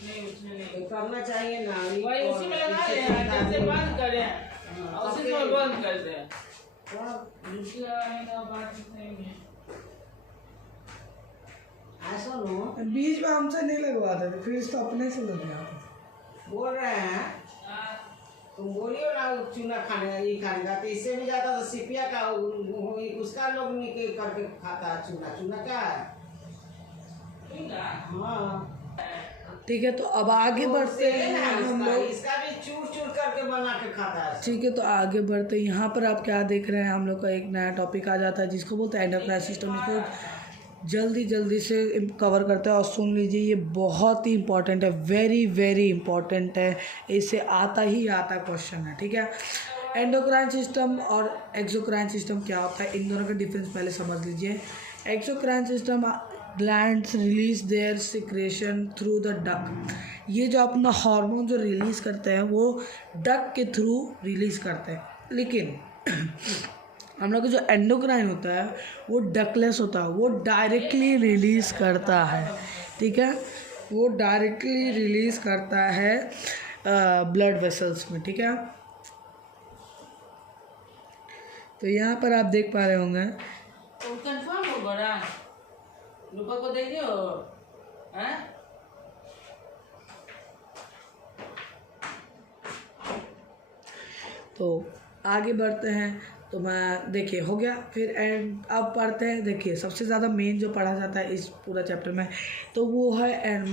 नहीं, उसमें नहीं। तो करना चाहिए ना, वही उसी में लगा ले, जैसे बंद करें उसी में बंद कर दें। दूसरी लगाने का बात नहीं है। ऐसा नो बीच में हमसे नहीं लगवाते थे, फिर इसको अपने से लग जाते। बोल रहे हैं, तुम बोलियो ना चूना खाने ये खाने का, तो इससे भी ज्यादा तो सिपिया का उसका लोग निकल करके खाता है चूना क्या है। हाँ, ठीक है। तो अब आगे बढ़ते हैं हम लोग। इसका भी चूर करके बना के खाता है। ठीक है, तो आगे बढ़ते हैं। यहाँ पर आप क्या देख रहे हैं, हम लोग का एक नया टॉपिक आ जाता है जिसको बोलते हैं एंटरप्राइज सिस्टम। इसको जल्दी से कवर करते हैं और सुन लीजिए, ये बहुत ही इंपॉर्टेंट है, वेरी वेरी इंपॉर्टेंट है, इससे आता ही आता क्वेश्चन है, ठीक है। एंडोक्राइन सिस्टम और एक्सोक्राइन सिस्टम क्या होता है, इन दोनों का डिफरेंस पहले समझ लीजिए। Exocrine system glands release there secretion through the duck. ये जो अपना हार्मोन जो रिलीज़ करते हैं वो डक के थ्रू रिलीज़ करते हैं, लेकिन हम लोग का जो एंडोक्राइन होता है वो डकलेस होता है, वो डायरेक्टली रिलीज़ करता है, ठीक है, वो डायरेक्टली रिलीज़ करता है ब्लड वेसल्स में, ठीक है। तो यहाँ पर आप देख पा रहे होंगे, तो कंफर्म हो बड़ा रूपा को देखियो हैं। तो आगे बढ़ते हैं। तो मैं देखिए हो गया, फिर एंड अब पढ़ते हैं। देखिए सबसे ज़्यादा मेन जो पढ़ा जाता है इस पूरा चैप्टर में तो वो है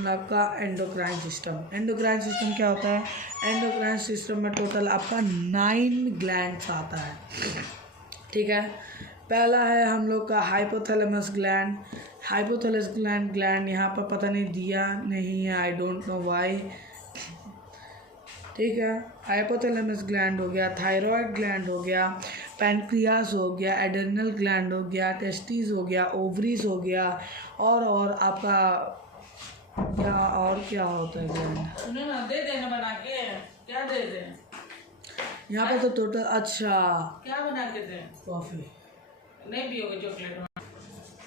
आपका एंडोक्राइन सिस्टम। एंडोक्राइन सिस्टम क्या होता है, एंडोक्राइन सिस्टम में टोटल आपका 9 ग्लैंड्स आता है, ठीक है। पहला है हम लोग का हाइपोथैलेमस ग्लैंड। हाइपोथैलेमस ग्लैंड यहाँ पर पता नहीं दिया नहीं है, आई डोंट नो वाई, ठीक है। हाइपोथैलेमस ग्लैंड हो गया, थायराइड ग्लैंड हो गया, पैनक्रियास हो गया, एड्रेनल ग्लैंड हो गया, टेस्टिस हो गया, ओवरीज हो गया, और आपका क्या और क्या होता है ग्लैंड, सुनो ना, दे देना बना के, क्या दे दे यहाँ पर तो टोटल, अच्छा क्या बना के दे, कॉफ़ी नहीं पियोगे चॉकलेट।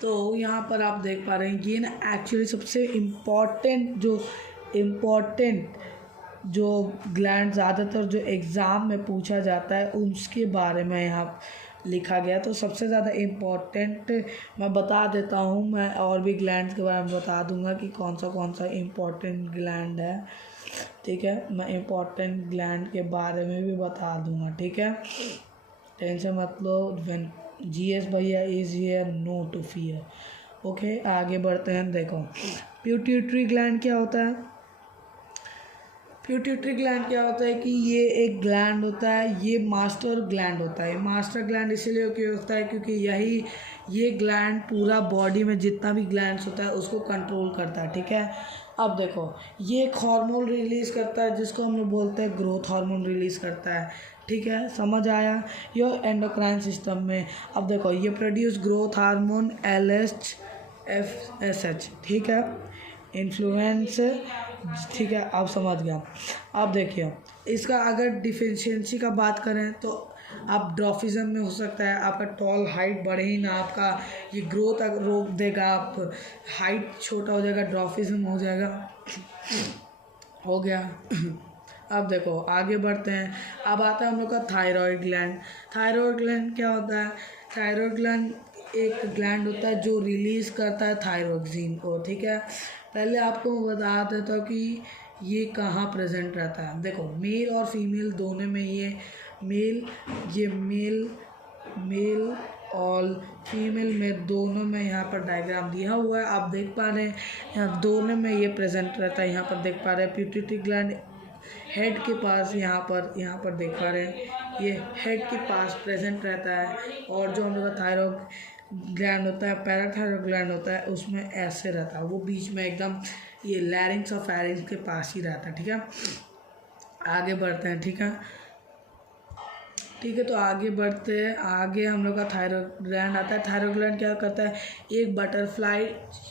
तो यहाँ पर आप देख पा रहे हैं ये ना एक्चुअली सबसे इम्पॉर्टेंट जो ग्लैंड ज़्यादातर जो एग्ज़ाम में पूछा जाता है उसके बारे में यहाँ लिखा गया। तो सबसे ज़्यादा इम्पॉर्टेंट मैं बता देता हूँ, मैं और भी ग्लैंड्स के बारे में बता दूँगा कि कौन सा इम्पॉर्टेंट ग्लैंड है, ठीक है। मैं इम्पॉर्टेंट ग्लैंड के बारे में भी बता दूँगा, ठीक है, टेंशन मत लो। व्हेन जीएस भैया is here, no to fear. Okay आगे बढ़ते हैं। देखो पिट्यूटरी ग्लैंड क्या होता है, पिट्यूटरी ग्लैंड क्या होता है कि ये एक ग्लैंड होता है, ये मास्टर ग्लैंड होता है। मास्टर ग्लैंड इसलिए क्यों होता है क्योंकि ये ग्लैंड पूरा बॉडी में जितना भी ग्लैंड्स होता है उसको कंट्रोल करता है, ठीक है। अब देखो ये एक हार्मोन रिलीज़ करता है जिसको हम लोग बोलते हैं ग्रोथ हार्मोन रिलीज़ करता है, ठीक है, समझ आया। ये एंडोक्राइन सिस्टम में अब देखो ये प्रोड्यूस ग्रोथ हार्मोन LH-FSH, ठीक है, इन्फ्लुएंस, ठीक है, आप समझ गया। अब देखिए इसका अगर डिफिशियंसी का बात करें तो आप ड्रॉफिज्म में हो सकता है आपका टॉल हाइट बढ़े ही ना, आपका ये ग्रोथ रोक देगा, आप हाइट छोटा हो जाएगा, ड्रॉफिज्म हो जाएगा, हो गया। अब देखो आगे बढ़ते हैं। अब आता है हम लोग का थायराइड ग्लैंड। थायराइड ग्लैंड क्या होता है, थायराइड ग्लैंड एक ग्लैंड होता है जो रिलीज़ करता है थायरोक्सिन को, ठीक है। पहले आपको मैं बता देता हूँ कि ये कहाँ प्रेजेंट रहता है। देखो मेल और फीमेल दोनों में ये मेल और फीमेल में दोनों में यहाँ पर डायग्राम दिया हुआ है, आप देख पा रहे हैं यहाँ दोनों में ये प्रेजेंट रहता है। यहाँ पर देख पा रहे हैं पिट्यूटरी ग्लैंड हेड के पास, यहाँ पर देख पा रहे हैं ये हेड के पास प्रेजेंट रहता है, और जो हम लोग का थायराइड ग्लैंड होता है, पैराथायराइड ग्लैंड होता है, उसमें ऐसे रहता है, वो बीच में एकदम ये लैरिंक्स और फेरिंक्स के पास ही रहता है, ठीक है। आगे बढ़ते हैं, ठीक है, तो आगे बढ़ते हैं। आगे हम लोग का थायराइड ग्लैंड आता है। थायराइड ग्लैंड क्या करता है, एक बटरफ्लाई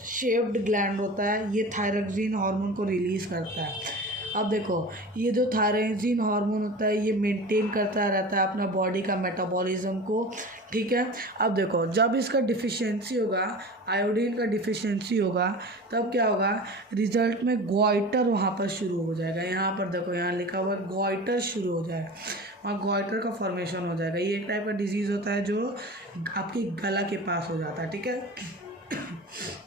शेप्ड ग्लैंड होता है, ये थायरोक्सिन हार्मोन को रिलीज़ करता है। अब देखो ये जो थायरोक्सिन हार्मोन होता है ये मेंटेन करता रहता है अपना बॉडी का मेटाबॉलिज्म को, ठीक है। अब देखो जब इसका डिफिशियंसी होगा, आयोडीन का डिफिशियंसी होगा, तब क्या होगा, रिजल्ट में गॉइटर वहाँ पर शुरू हो जाएगा। यहाँ पर देखो यहाँ लिखा हुआ है गॉइटर शुरू हो जाएगा, वहाँ गॉइटर का फॉर्मेशन हो जाएगा। ये एक टाइप का डिजीज़ होता है जो आपकी गला के पास हो जाता है, ठीक है।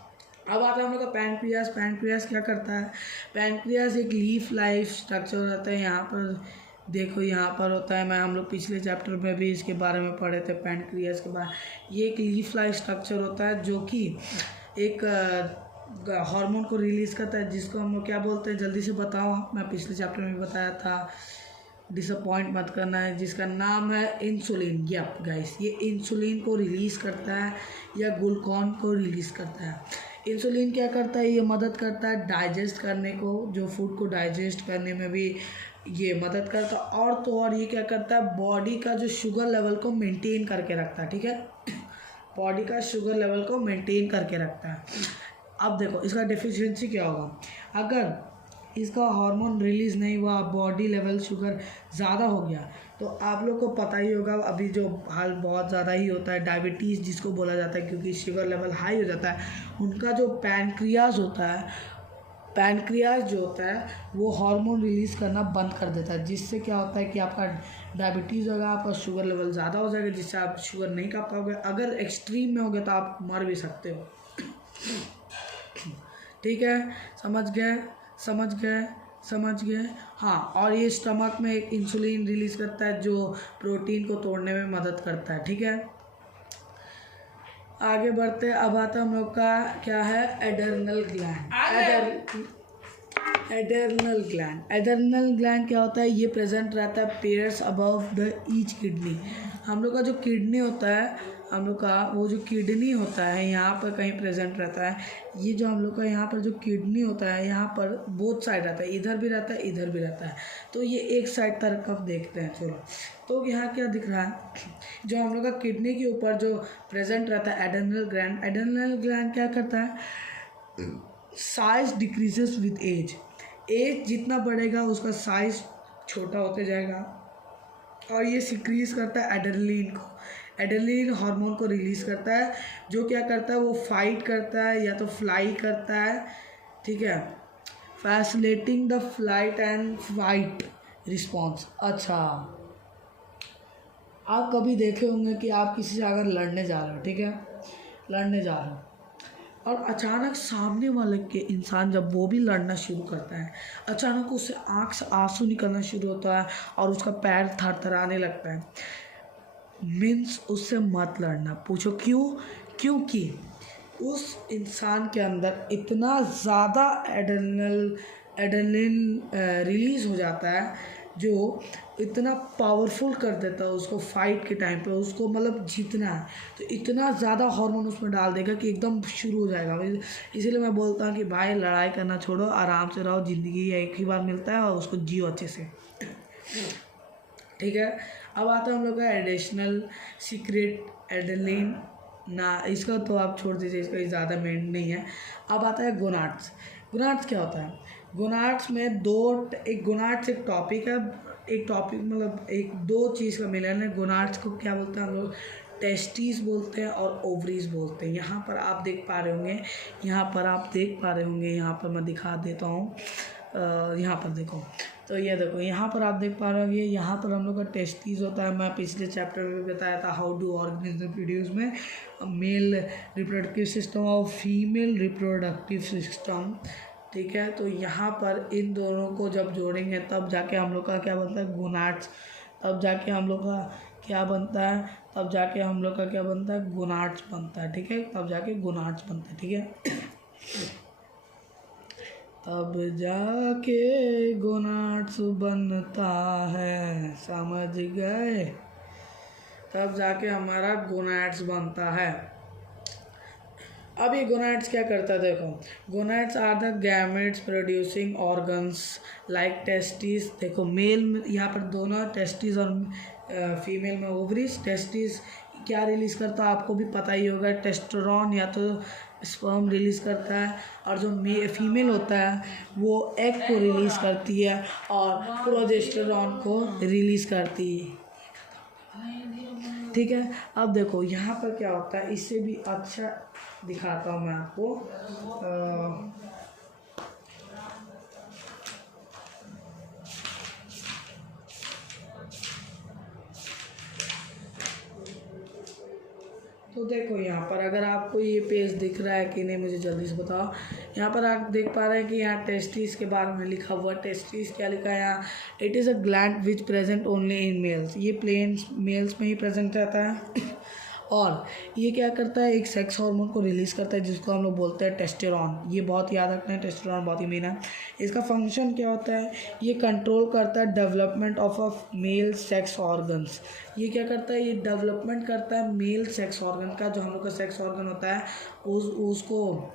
अब आता है हम लोग का पैनक्रियास। पैनक्रियास क्या करता है, पैनक्रियास एक लीफ लाइफ स्ट्रक्चर होता है। यहाँ पर देखो यहाँ पर होता है, हम लोग पिछले चैप्टर में भी इसके बारे में पढ़े थे पैनक्रियास के बारे। ये एक लीफ लाइफ स्ट्रक्चर होता है जो कि एक हार्मोन को रिलीज़ करता है जिसको हम लोग क्या बोलते हैं, जल्दी से बताओ, मैं पिछले चैप्टर में बताया था, डिसअपॉइंट मत करना है, जिसका नाम है इंसुलिन। यप गाइस, ये इंसुलिन को रिलीज़ करता है या ग्लूकान को रिलीज़ करता है। इंसुलिन क्या करता है, ये मदद करता है डाइजेस्ट करने को, जो फूड को डाइजेस्ट करने में भी ये मदद करता है। और तो और ये क्या करता है, बॉडी का जो शुगर लेवल को मेंटेन करके रखता है, ठीक है, बॉडी का शुगर लेवल को मेंटेन करके रखता है। अब देखो इसका डेफिशिएंसी क्या होगा, अगर इसका हार्मोन रिलीज़ नहीं हुआ, बॉडी लेवल शुगर ज़्यादा हो गया, तो आप लोग को पता ही होगा अभी जो हाल बहुत ज़्यादा ही होता है, डायबिटीज़ जिसको बोला जाता है, क्योंकि शुगर लेवल हाई हो जाता है, उनका जो पैनक्रियाज होता है, पैनक्रियाज जो होता है वो हार्मोन रिलीज़ करना बंद कर देता है, जिससे क्या होता है कि आपका डायबिटीज़ होगा, आपका शुगर लेवल ज़्यादा हो जाएगा, जिससे आप शुगर नहीं खा पाओगे। अगर एक्सट्रीम में हो गया तो आप मर भी सकते हो। ठीक है, समझ गए। हाँ, और ये स्टमक में एक इंसुलिन रिलीज़ करता है जो प्रोटीन को तोड़ने में मदद करता है। ठीक है, आगे बढ़ते। अब आता हम लोग का क्या है, एड्रेनल ग्लैंड। एड्रेनल ग्लैंड क्या होता है, ये प्रेजेंट रहता है pairs above the each kidney. हम लोग का जो किडनी होता है, हम लोग का वो जो किडनी होता है यहाँ पर कहीं प्रेजेंट रहता है। ये जो हम लोग का यहाँ पर जो किडनी होता है, यहाँ पर बोथ साइड रहता है, इधर भी रहता है, इधर भी रहता है। तो ये एक साइड तरफ देखते हैं। चलो, तो यहाँ क्या दिख रहा है, जो हम लोग का किडनी के ऊपर जो प्रेजेंट रहता है एड्रेनल ग्लैंड। एड्रेनल ग्लैंड क्या करता है, साइज डिक्रीजेस विद एज जितना बढ़ेगा उसका साइज छोटा होते जाएगा। और ये सिक्रीज करता है एड्रेनलिन को, एड्रेनलिन हार्मोन को रिलीज़ करता है, जो क्या करता है, वो फाइट करता है या तो फ्लाई करता है। ठीक है, facilitating the flight and fight response. अच्छा, आप कभी देखे होंगे कि आप किसी से अगर लड़ने जा रहे हो, ठीक है, लड़ने जा रहे हो, और अचानक सामने वाले के इंसान जब वो भी लड़ना शुरू करता है, अचानक उससे आँख से आंसू निकलना शुरू होता है और उसका पैर थरथराने लगता है, मीन्स उससे मत लड़ना। पूछो क्यों? क्योंकि उस इंसान के अंदर इतना ज़्यादा एड्रेनलिन रिलीज़ हो जाता है जो इतना पावरफुल कर देता है उसको फाइट के टाइम पे, उसको मतलब जीतना है तो इतना ज़्यादा हार्मोन उसमें डाल देगा कि एकदम शुरू हो जाएगा। इसीलिए मैं बोलता हूँ कि भाई लड़ाई करना छोड़ो, आराम से रहो, ज़िंदगी एक ही बार मिलता है और उसको जियो अच्छे से। ठीक है, अब आता है हम लोग का एडिशनल सीक्रेट एड्रेनलिन ना, इसका तो आप छोड़ दीजिए, इसका ज़्यादा मेन नहीं है। अब आता है गोनाड्स। गोनाड्स क्या होता है, गोनाड्स में एक गोनाड्स एक टॉपिक है, एक टॉपिक मतलब एक दो चीज़ का मिलन है। गोनाड्स को क्या बोलते हैं हम लोग, टेस्टिस बोलते हैं और ओवरीज बोलते हैं। यहाँ पर आप देख पा रहे होंगे, यहाँ पर मैं दिखा देता हूँ, यहाँ पर देखो, तो ये देखो यहाँ पर आप देख पा रहे होंगे, यहाँ पर हम लोग का टेस्टिस होता है। मैं पिछले चैप्टर में बताया था हाउ डू ऑर्गेनिज्म प्रोड्यूस में मेल रिप्रोडक्टिव सिस्टम और फीमेल रिप्रोडक्टिव सिस्टम। ठीक है, तो यहाँ पर इन दोनों को जब जोड़ेंगे तब जाके हम लोग का क्या बनता है, गोनाड्स। तब जाके हम लोग का क्या बनता है, गोनाड्स बनता है। ठीक है, तब जाके गोनाड्स बनता है। ठीक है, तब जाके गोनाड्स बनता है, समझ गए, तब जाके हमारा गोनाड्स बनता है। अब ये गोनाड्स क्या करता है, देखो, gonads are the gametes producing organs like testis. देखो मेल में यहाँ पर दोनों टेस्टिस और फीमेल में ओवरीज। टेस्टिस क्या रिलीज़ करता है आपको भी पता ही होगा, टेस्टोस्टेरोन या तो स्पर्म रिलीज़ करता है, और जो फीमेल होता है वो एग को रिलीज़ करती है और प्रोजेस्टेरोन को रिलीज़ करती है। ठीक है, अब देखो यहाँ पर क्या होता है, इससे भी अच्छा दिखाता हूँ मैं आपको। तो देखो यहाँ पर अगर आपको ये पेज दिख रहा है कि नहीं मुझे जल्दी से बताओ। यहाँ पर आप देख पा रहे हैं कि यहाँ टेस्टिस के बारे में लिखा हुआ है। टेस्टिस क्या लिखा है यहाँ, it is a gland which present only in males. ये प्लेन मेल्स में ही प्रेजेंट रहता है और ये क्या करता है, एक सेक्स हार्मोन को रिलीज़ करता है जिसको हम लोग बोलते हैं टेस्टोस्टेरोन। ये बहुत याद रखना है, टेस्टोस्टेरोन बहुत ही मेन है। इसका फंक्शन क्या होता है, ये कंट्रोल करता है development of a male sex organs. ये क्या करता है, ये डेवलपमेंट करता है मेल सेक्स ऑर्गन का, जो हम लोग का सेक्स ऑर्गन होता है उसको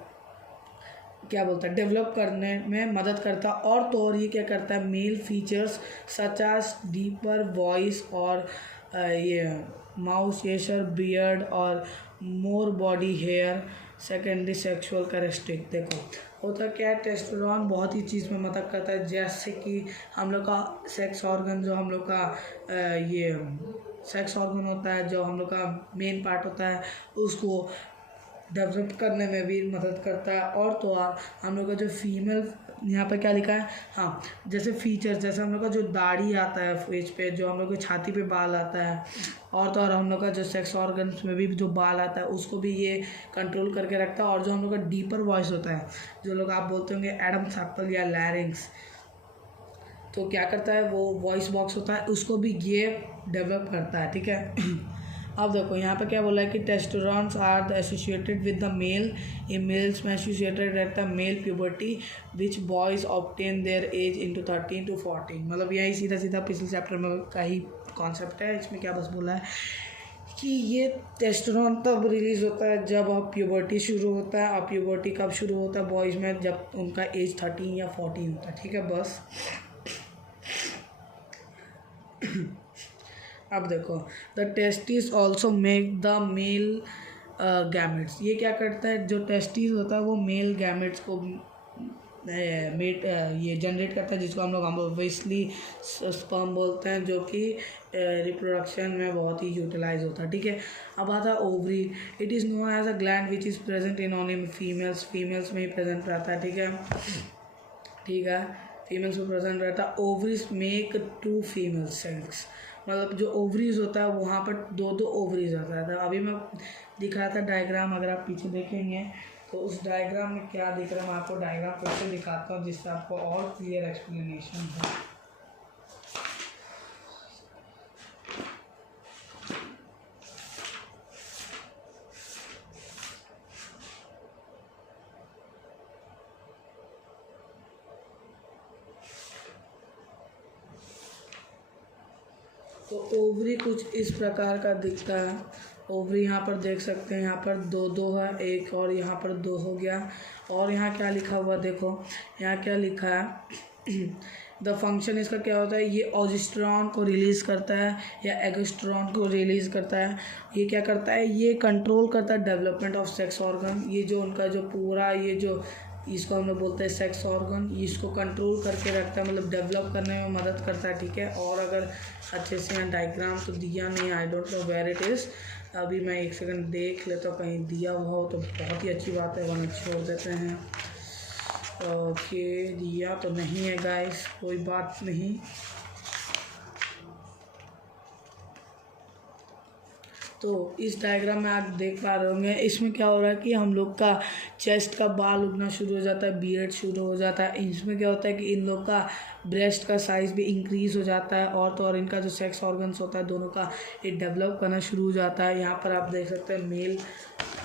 क्या बोलता है, डेवलप करने में मदद करता है। और तो और ये क्या करता है, male features such as deeper voice और ये माउस येशर बियर्ड और more body hair secondary sexual characteristic. देखो होता क्या है, टेस्टोस्टेरोन बहुत ही चीज़ में मदद करता है, जैसे कि हम लोग का सेक्स ऑर्गन, जो हम लोग का ये सेक्स ऑर्गन होता है, जो हम लोग का मेन पार्ट होता है, उसको डेवलप करने में भी मदद करता है। और तो और हम लोग का जो फीमेल, यहाँ पर क्या लिखा है, हाँ, जैसे फीचर्स, जैसे हम लोग का जो दाढ़ी आता है फेस पे, जो हम लोग की छाती पे बाल आता है, और तो और हम लोग का जो सेक्स ऑर्गन्स में भी जो बाल आता है उसको भी ये कंट्रोल करके रखता है। और जो हम लोग का डीपर वॉइस होता है, जो लोग आप बोलते होंगे एडम्स एप्पल या लैरिंग्स, तो क्या करता है, वो वॉइस बॉक्स होता है, उसको भी ये डेवलप करता है। ठीक है। अब देखो यहाँ पे क्या बोला है कि testosterones are the associated with the male, in males में एसोसिएटेड रहता है male puberty which boys obtain their age into 13 to 14। मतलब यही सीधा सीधा पिछले चैप्टर में का ही कॉन्सेप्ट है। इसमें क्या बस बोला है कि ये टेस्टोस्टेरोन तब रिलीज़ होता है जब प्यूबर्टी शुरू होता है। और प्यूबर्टी कब शुरू होता है बॉयज़ में, जब उनका एज 13 या 14 होता है। ठीक है, बस। अब देखो, the testis also make the male gametes. ये क्या करता है, जो टेस्टिस होता है वो मेल गैमेट्स को ये जनरेट करता है, जिसको हम लोग ऑब्वियसली स्पर्म बोलते हैं, जो कि रिप्रोडक्शन में बहुत ही यूटिलाइज होता है। ठीक है। अब आता है ovary. It is known as a gland which is present in only females. Females में ही प्रेजेंट रहता है। ठीक है, ठीक है, फीमेल्स में प्रेजेंट रहता है। Ovaries make 2 female cells. मतलब जो ओवरीज होता है वहाँ पर 2 ओवरीज आता है। अभी मैं दिखाया था डायग्राम, अगर आप पीछे देखेंगे तो उस डायग्राम में क्या दिख रहा है, मैं आपको डायग्राम फिर से दिखाता हूँ जिससे आपको और क्लियर एक्सप्लेनेशन हो। तो ओवरी कुछ इस प्रकार का दिखता है। ओवरी यहाँ पर देख सकते हैं, यहाँ पर 2 है, एक और यहाँ पर 2 हो गया। और यहाँ क्या लिखा हुआ देखो, यहाँ क्या लिखा है, द फंक्शन इसका क्या होता है, ये ओजेस्टेरोन को रिलीज़ करता है या एगोस्टेरोन को रिलीज़ करता है। ये क्या करता है, ये कंट्रोल करता है डेवलपमेंट ऑफ सेक्स ऑर्गन। ये जो उनका जो पूरा ये जो इसको हम लोग बोलते हैं सेक्स ऑर्गन, इसको कंट्रोल करके रखता है, मतलब डेवलप करने में मदद करता है। ठीक है। और अगर अच्छे से यहाँ डायग्राम तो दिया नहीं, I don't know where it is. अभी मैं एक सेकंड देख लेता हूँ, कहीं दिया हुआ हो तो बहुत ही अच्छी बात है, वरना छोड़ देते हैं। ओके, दिया तो नहीं है गाइस, कोई बात नहीं। तो इस डायग्राम में आप देख पा रहे होंगे, इसमें क्या हो रहा है कि हम लोग का चेस्ट का बाल उगना शुरू हो जाता है, बियर्ड शुरू हो जाता है। इसमें क्या होता है कि इन लोग का ब्रेस्ट का साइज़ भी इंक्रीज़ हो जाता है। और तो और इनका जो सेक्स ऑर्गन्स होता है दोनों का, ये डेवलप करना शुरू हो जाता है। यहाँ पर आप देख सकते हैं मेल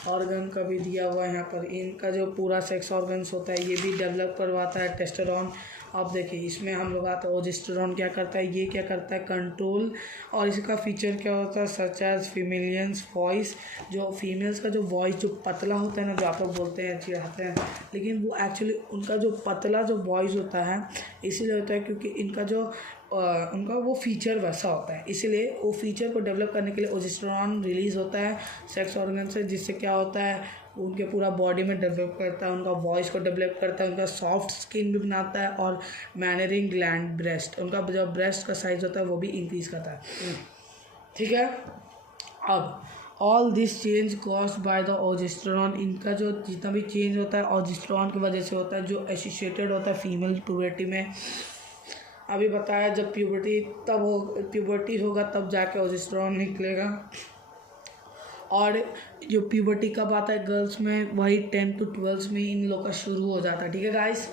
ऑर्गन का भी दिया हुआ है, यहाँ पर इनका जो पूरा सेक्स ऑर्गन्स होता है ये भी डेवलप करवाता है टेस्टोस्टेरोन। अब देखिए इसमें हम लोग आता है ओजेस्टेरोन क्या करता है, ये क्या करता है, कंट्रोल। और इसका फीचर क्या होता है, सच एज फीमेलियंस वॉइस। जो फीमेल्स का जो वॉइस जो पतला होता है ना, जो आप लोग बोलते हैं चिढ़ाते हैं, लेकिन वो एक्चुअली उनका जो पतला जो वॉइस होता है इसीलिए होता है क्योंकि इनका जो उनका वो फीचर वैसा होता है। इसीलिए वो फीचर को डेवलप करने के लिए ओजेस्टेरोन रिलीज़ होता है सेक्स ऑर्गन से, जिससे क्या होता है उनके पूरा बॉडी में डेवलप करता है, उनका वॉइस को डेवलप करता है, उनका सॉफ्ट स्किन भी बनाता है। और मैनरिंग ग्लैंड ब्रेस्ट, उनका जो ब्रेस्ट का साइज होता है वो भी इंक्रीज़ करता है। ठीक है। अब all this change caused by the progesterone, इनका जो जितना भी चेंज होता है ओजेस्टेरोन की वजह से होता है, जो एसोसिएटेड होता है फीमेल प्यूबर्टी में। अभी बताया जब प्यूबर्टी होगा तब जाके ओजेस्टेरोन निकलेगा। और जो प्यूबर्टी कब आता है गर्ल्स में, वही 10 to 12 में इन लोग का शुरू हो जाता है। ठीक है गाइस।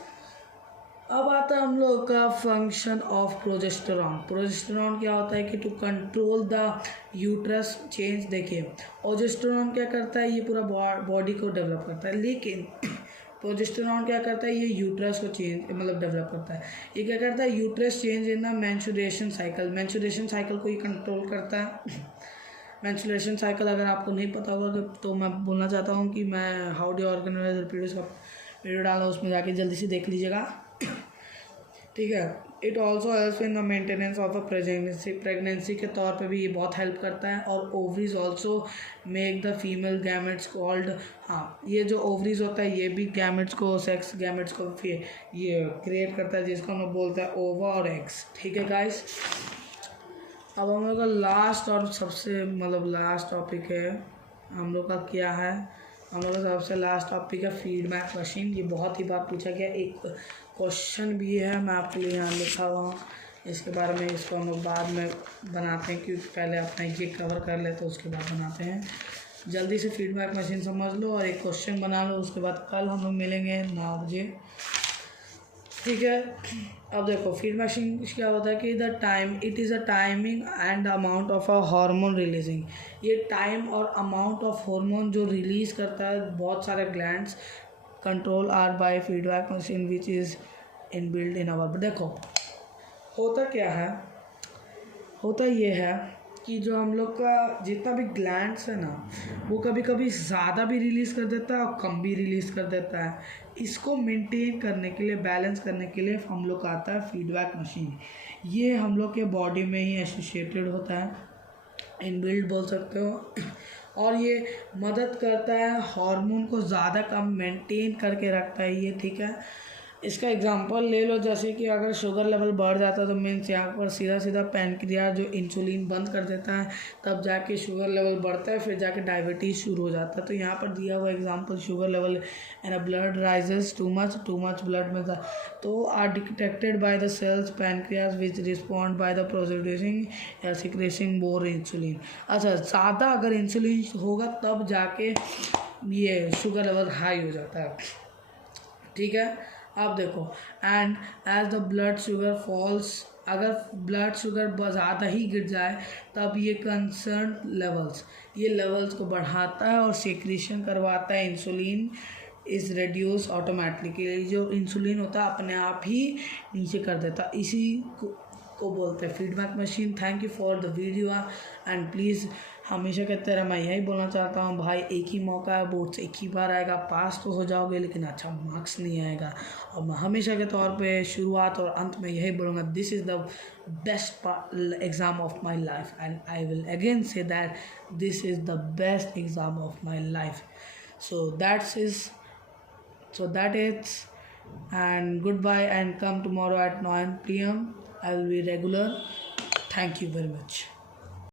अब आता है हम लोग का फंक्शन ऑफ प्रोजेस्टेरॉन। प्रोजेस्टेरॉन क्या होता है कि to control the uterus change. देखिए प्रोजेस्टेरॉन क्या करता है, ये पूरा बॉडी को डेवलप करता है, लेकिन प्रोजेस्टेरॉन क्या करता है, ये यूट्रस को चेंज मतलब डेवलप करता है। ये क्या करता है, uterus change in the menstruation cycle. Menstruation cycle को ये कंट्रोल करता है। मेंस्ट्रुएशन साइकिल अगर आपको नहीं पता होगा तो मैं बोलना चाहता हूँ कि मैं हाउ डू ऑर्गेनाइज पीरियड्स का वीडियो डाला, उसमें जाके जल्दी से देख लीजिएगा, ठीक है। It also help in the maintenance of a pregnancy के तौर पे भी ये बहुत हेल्प करता है। और ovaries also make the female gametes called, हाँ ये जो ओवरीज होता है ये भी गैमेट्स को, सेक्स गैमेट्स को ये क्रिएट करता है, जिसको हम लोग बोलते हैं ओवा और एग्स, ठीक है गाइस। अब हम लोग का लास्ट और सबसे मतलब लास्ट टॉपिक है हम लोग का, क्या है हम लोग का सबसे लास्ट टॉपिक है फीडबैक मशीन। ये बहुत ही बार पूछा गया, एक क्वेश्चन भी है, मैं आपके लिए यहाँ लिखा हुआ हूँ, इसके बारे में इसको हम लोग बाद में बनाते हैं, क्योंकि पहले अपना ये कवर कर लेते तो उसके बाद बनाते हैं। जल्दी से फीडबैक मशीन समझ लो और एक क्वेश्चन बना लो, उसके बाद कल हम लोग मिलेंगे 9 बजे, ठीक है। अब देखो फीड मशीन क्या होता है कि the time, it is a timing and amount of a hormone releasing. ये टाइम और अमाउंट ऑफ हार्मोन जो रिलीज़ करता है बहुत सारे glands, control are by feedback machine which is in build in our. देखो होता क्या है, होता ये है कि जो हम लोग का जितना भी ग्लैंड्स है ना, वो कभी कभी ज़्यादा भी रिलीज़ कर देता है और कम भी रिलीज़ कर देता है। इसको मेंटेन करने के लिए, बैलेंस करने के लिए हम लोग का आता है फीडबैक मशीन। ये हम लोग के बॉडी में ही एसोसिएटेड होता है, इनबिल्ट बोल सकते हो, और ये मदद करता है हार्मोन को ज़्यादा कम मेंटेन करके रखता है ये, ठीक है। इसका एग्जांपल ले लो, जैसे कि अगर शुगर लेवल बढ़ जाता है तो मीन्स यहाँ पर सीधा सीधा पैनक्रियाज जो इंसुलिन बंद कर देता है, तब जाके शुगर लेवल बढ़ता है, फिर जाके डायबिटीज़ शुरू हो जाता है। तो यहाँ पर दिया हुआ example, sugar level and blood rises too much blood में था तो are detected by the cells pancreas which respond by the producing या सिक्रेटिंग मोर इंसुलिन। अच्छा, ज़्यादा अगर इंसुलिन होगा तब जाके ये शुगर लेवल हाई हो जाता है, ठीक है। अब देखो, and as the blood sugar falls, अगर ब्लड शुगर ज़्यादा ही गिर जाए तब ये कंसर्न लेवल्स, ये लेवल्स को बढ़ाता है और सेक्रेशन करवाता है, इंसुलिन इज़ रिड्यूस ऑटोमेटिकली। जो इंसुलिन होता है अपने आप ही नीचे कर देता है, इसी को बोलते हैं feedback machine. Thank you for the video and please हमेशा की तरह मैं यही बोलना चाहता हूँ भाई, एक ही मौका है, बोर्ड से एक ही बार आएगा, पास तो हो जाओगे लेकिन अच्छा मार्क्स नहीं आएगा। और मैं हमेशा के तौर पे शुरुआत और अंत में यही बोलूँगा, this is the best exam of my life and I will again say that this is the best exam of my life. So that is and goodbye and come tomorrow at 9 PM. I will be regular. Thank you very much.